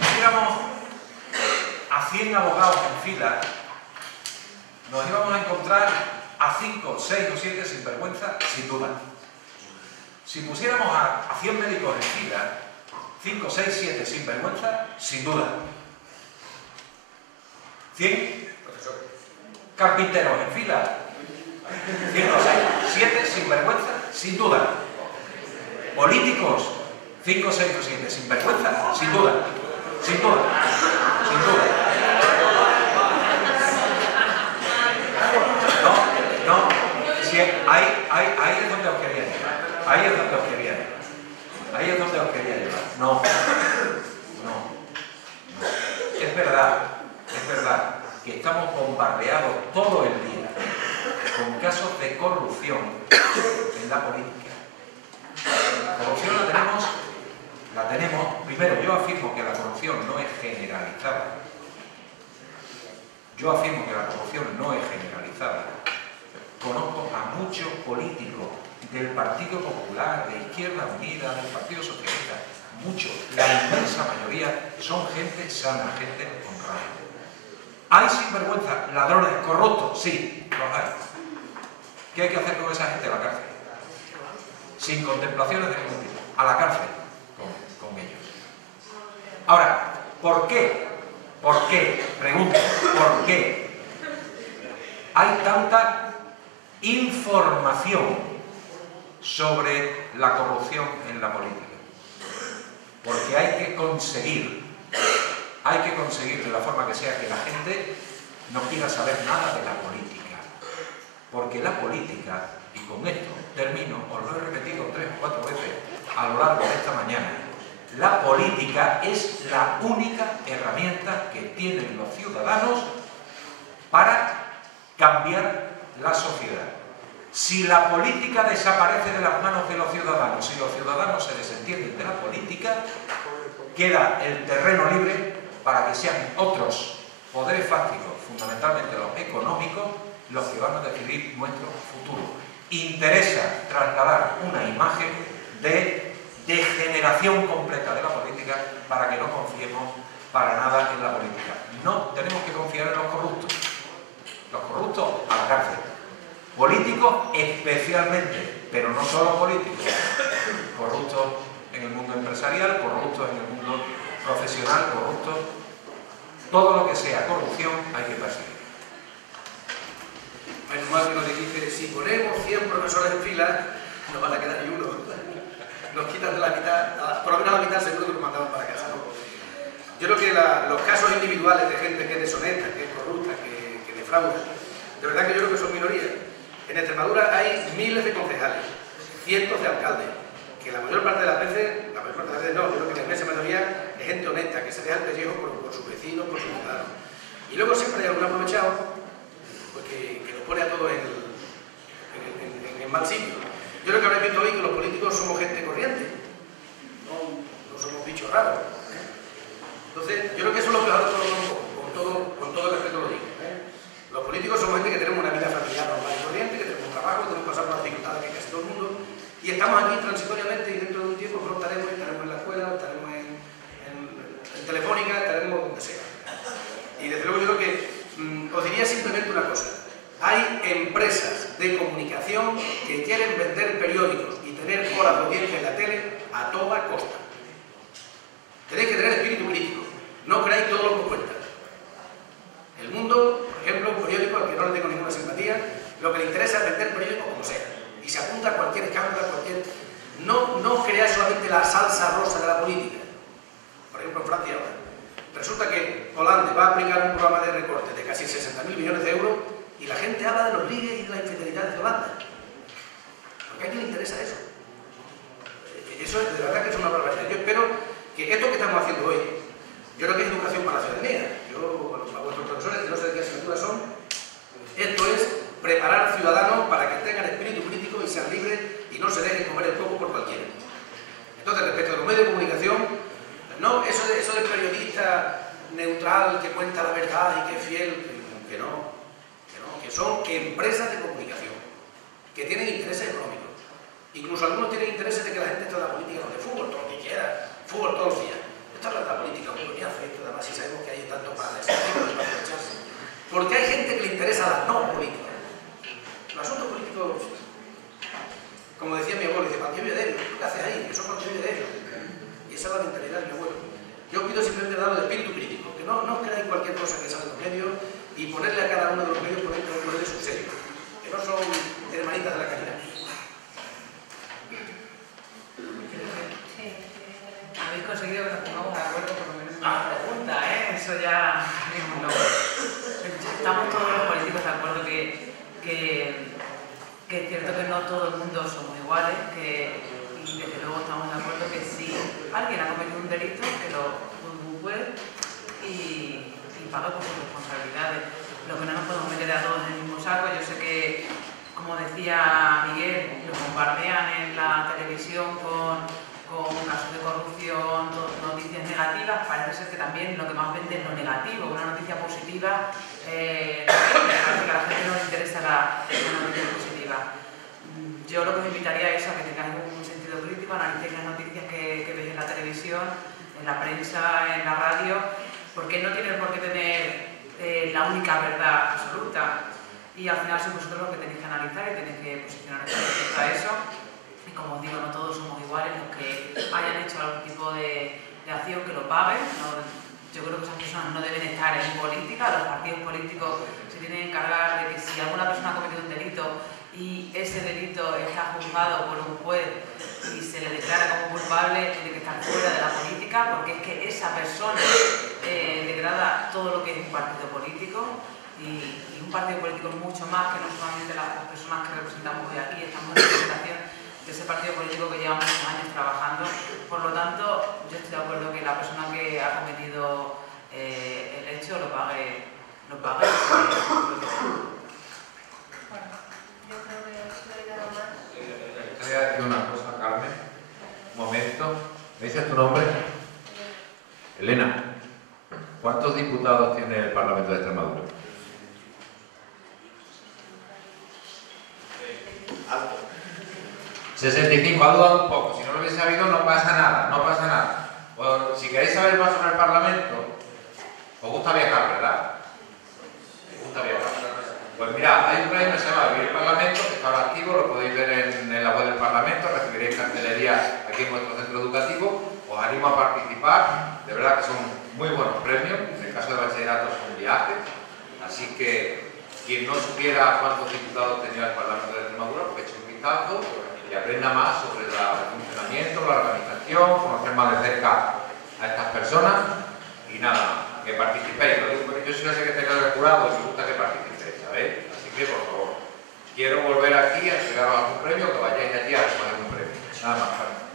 pusiéramos a 100 abogados en fila, nos íbamos a encontrar a 5, 6 o 7 sinvergüenza, sin duda. Si pusiéramos a 100 médicos en fila, 5, 6, 7 sinvergüenza, sin duda. 100 carpinteros en fila, 5, 6, 7 sinvergüenza, sin duda. Políticos, 5, 6 o 7 sinvergüenza, sin duda. Sin duda. Sin duda. No, si ahí es donde os quería llevar. Ahí es donde os quería llevar. Ahí es donde os quería llevar. No. Es verdad que estamos bombardeados todo el día con casos de corrupción en la política. La corrupción la tenemos. Primero, yo afirmo que la corrupción no es generalizada. Conozco a mucho político del Partido Popular, de Izquierda Unida, del Partido Socialista, mucho, la inmensa mayoría, son gente sana, gente honrada. ¿Hay sinvergüenza, ladrones, corruptos? Sí, los hay. ¿Qué hay que hacer con esa gente? A la cárcel. Sin contemplaciones de ningún tipo. A la cárcel con ellos. Ahora, ¿por qué? ¿Por qué? Pregunto, ¿por qué hay tanta información sobre la corrupción en la política? Porque hay que conseguir de la forma que sea que la gente no quiera saber nada de la política. Porque la política, y con esto termino, os lo he repetido 3 o 4 veces a lo largo de esta mañana, la política es la única herramienta que tienen los ciudadanos para cambiar la sociedad. Si la política desaparece de las manos de los ciudadanos, si los ciudadanos se desentienden de la política, queda el terreno libre para que sean otros poderes fácticos, fundamentalmente los económicos, los que van a decidir nuestro futuro. Interesa trasladar una imagen de degeneración completa de la política para que no confiemos para nada en la política. No tenemos que confiar en los corruptos. Los corruptos a la cárcel. Políticos especialmente, pero no solo políticos. Corruptos en el mundo empresarial, corruptos en el mundo profesional, corruptos. Todo lo que sea corrupción hay que perseguir. Menos mal que nos dijiste, si ponemos 100 profesores en fila, nos van a quedar ni uno. Nos quitan de la mitad, por lo menos la mitad seguro que nos mandamos para casa, ¿no? Yo creo que los casos individuales de gente que es deshonesta, que es corrupta, que defrauda, de verdad que yo creo que son minorías. En Extremadura hay miles de concejales, cientos de alcaldes, que la mayor parte de las veces no, yo creo que la inmensa mayoría es gente honesta, que se deja el pellejo por sus vecinos, por sus ciudadanos. Y luego siempre hay algún aprovechado pues que nos pone a todos en mal sitio. Yo creo que habréis visto hoy que los políticos somos gente corriente, no somos bichos raros. Entonces, yo creo que eso es lo peor de todo, con todo el respeto lo digo. Los políticos somos gente que tenemos una vida familiar normal y corriente, que tenemos un trabajo, que tenemos que pasar por las dificultades que casi todo el mundo, y estamos aquí transitoriamente y dentro de un tiempo pronto estaremos en la escuela, estaremos en Telefónica, estaremos donde sea. Y desde luego yo creo que os diría simplemente una cosa. Hay empresas de comunicación que quieren vender periódicos y tener horas de audiencia en la tele a toda costa. Tenéis que tener espíritu crítico. No creáis todo lo que os cuentan. El Mundo, por ejemplo, un periódico al que no le tengo ninguna simpatía, lo que le interesa es vender periódicos como sea. Y se apunta a cualquier escándalo, No creáis solamente la salsa rosa de la política. Por ejemplo, en Francia ahora. Resulta que Hollande va a aplicar un programa de recorte de casi 60.000 millones de euros y la gente habla de los ligues y de las infidelidades de Holanda. ¿Por qué a quién le interesa eso? Eso de verdad que es una barbaridad. Yo espero que esto que estamos haciendo hoy, yo creo que es educación para la ciudadanía. Yo, a vuestros profesores, que no sé de qué asignaturas son, esto es preparar ciudadanos para que tengan espíritu crítico y sean libres y no se dejen comer el coco por cualquiera. Entonces, respecto a los medios de comunicación, no, eso del periodista neutral que cuenta la verdad y que es fiel, que son empresas de comunicación, que tienen intereses económicos. Incluso algunos tienen intereses de que la gente esté en la política no de fútbol, todo lo que quiera, fútbol todos los días. Esta es la política, un coñazo, esto además si sabemos que hay tanto para aprovecharse. Porque hay gente que le interesa la no política. Los asuntos políticos, como decía mi abuelo, dice, ¿para qué de ellos? ¿Qué haces ahí? Eso para qué de ellos. Y esa es la mentalidad de mi abuelo. Yo pido simplemente darlo de espíritu crítico, que no creáis cualquier cosa que sale en los medios y ponerle a cada uno de los medios ponerle su sello, que no son hermanitas de la caridad. Habéis conseguido que nos pongamos de acuerdo por lo menos en una pregunta, ¿eh? Eso ya no. Estamos todos los políticos de acuerdo que es cierto que no todo el mundo somos iguales, y desde luego estamos de acuerdo que si alguien ha cometido un delito, que lo juzgue y pague por sus responsabilidades. Lo que no nos podemos meter a todos en el mismo saco. Yo sé que, como decía Miguel, lo bombardean en la televisión con casos de corrupción, noticias negativas. Parece ser que también lo que más vende es lo negativo. Una noticia positiva, parece que a la gente no le interesa la noticia positiva. yo lo que os invitaría es a que tengáis un sentido crítico, analicéis las noticias que veis en la televisión, en la prensa, en la radio, porque no tienen por qué tener la única verdad absoluta. Y al final sois vosotros los que tenéis que analizar y tenéis que posicionaros respecto a eso. Y como os digo, no todos somos iguales, los que hayan hecho algún tipo de acción que lo paguen. Yo creo que esas personas no deben estar en política, los partidos políticos se tienen que encargar de que si alguna persona ha cometido un delito y ese delito está juzgado por un juez y se le declara como culpable, tiene que estar fuera de la política, porque es que esa persona degrada todo lo que es un partido político. Y un partido político es mucho más que no solamente las personas que representamos hoy aquí, estamos en representación de ese partido político que lleva muchos años trabajando. Por lo tanto, yo estoy de acuerdo que la persona que ha cometido el hecho lo pague. Bueno, yo creo que no hay nada más. Me gustaría decir una cosa, Carmen. Un momento. ¿Me dices tu nombre? Elena. ¿Cuántos diputados tiene el Parlamento de Extremadura? Alto. 65, ha dudado un poco. Si no lo hubiese sabido, no pasa nada, no pasa nada. Pues, si queréis saber más sobre el Parlamento, os gusta viajar, ¿verdad? ¿Os gusta viajar? Pues mirad, hay un premio que se llama Vivir el Parlamento, que está ahora activo, lo podéis ver en la web del Parlamento, recibiréis cartelería aquí en vuestro centro educativo. Os animo a participar, de verdad que son muy buenos premios, en el caso de bachillerato son viajes, así que quien no supiera cuántos diputados tenía el Parlamento de Extremadura, pues eche un vistazo y aprenda más sobre el funcionamiento, la organización, conocer más de cerca a estas personas y nada, que participéis. Lo digo porque yo soy la secretaria del jurado y me gusta que participéis, ¿sabéis? Así que por favor, quiero volver aquí a entregaros algún premio, que vayáis allí a recoger un premio. Nada más, Carmen.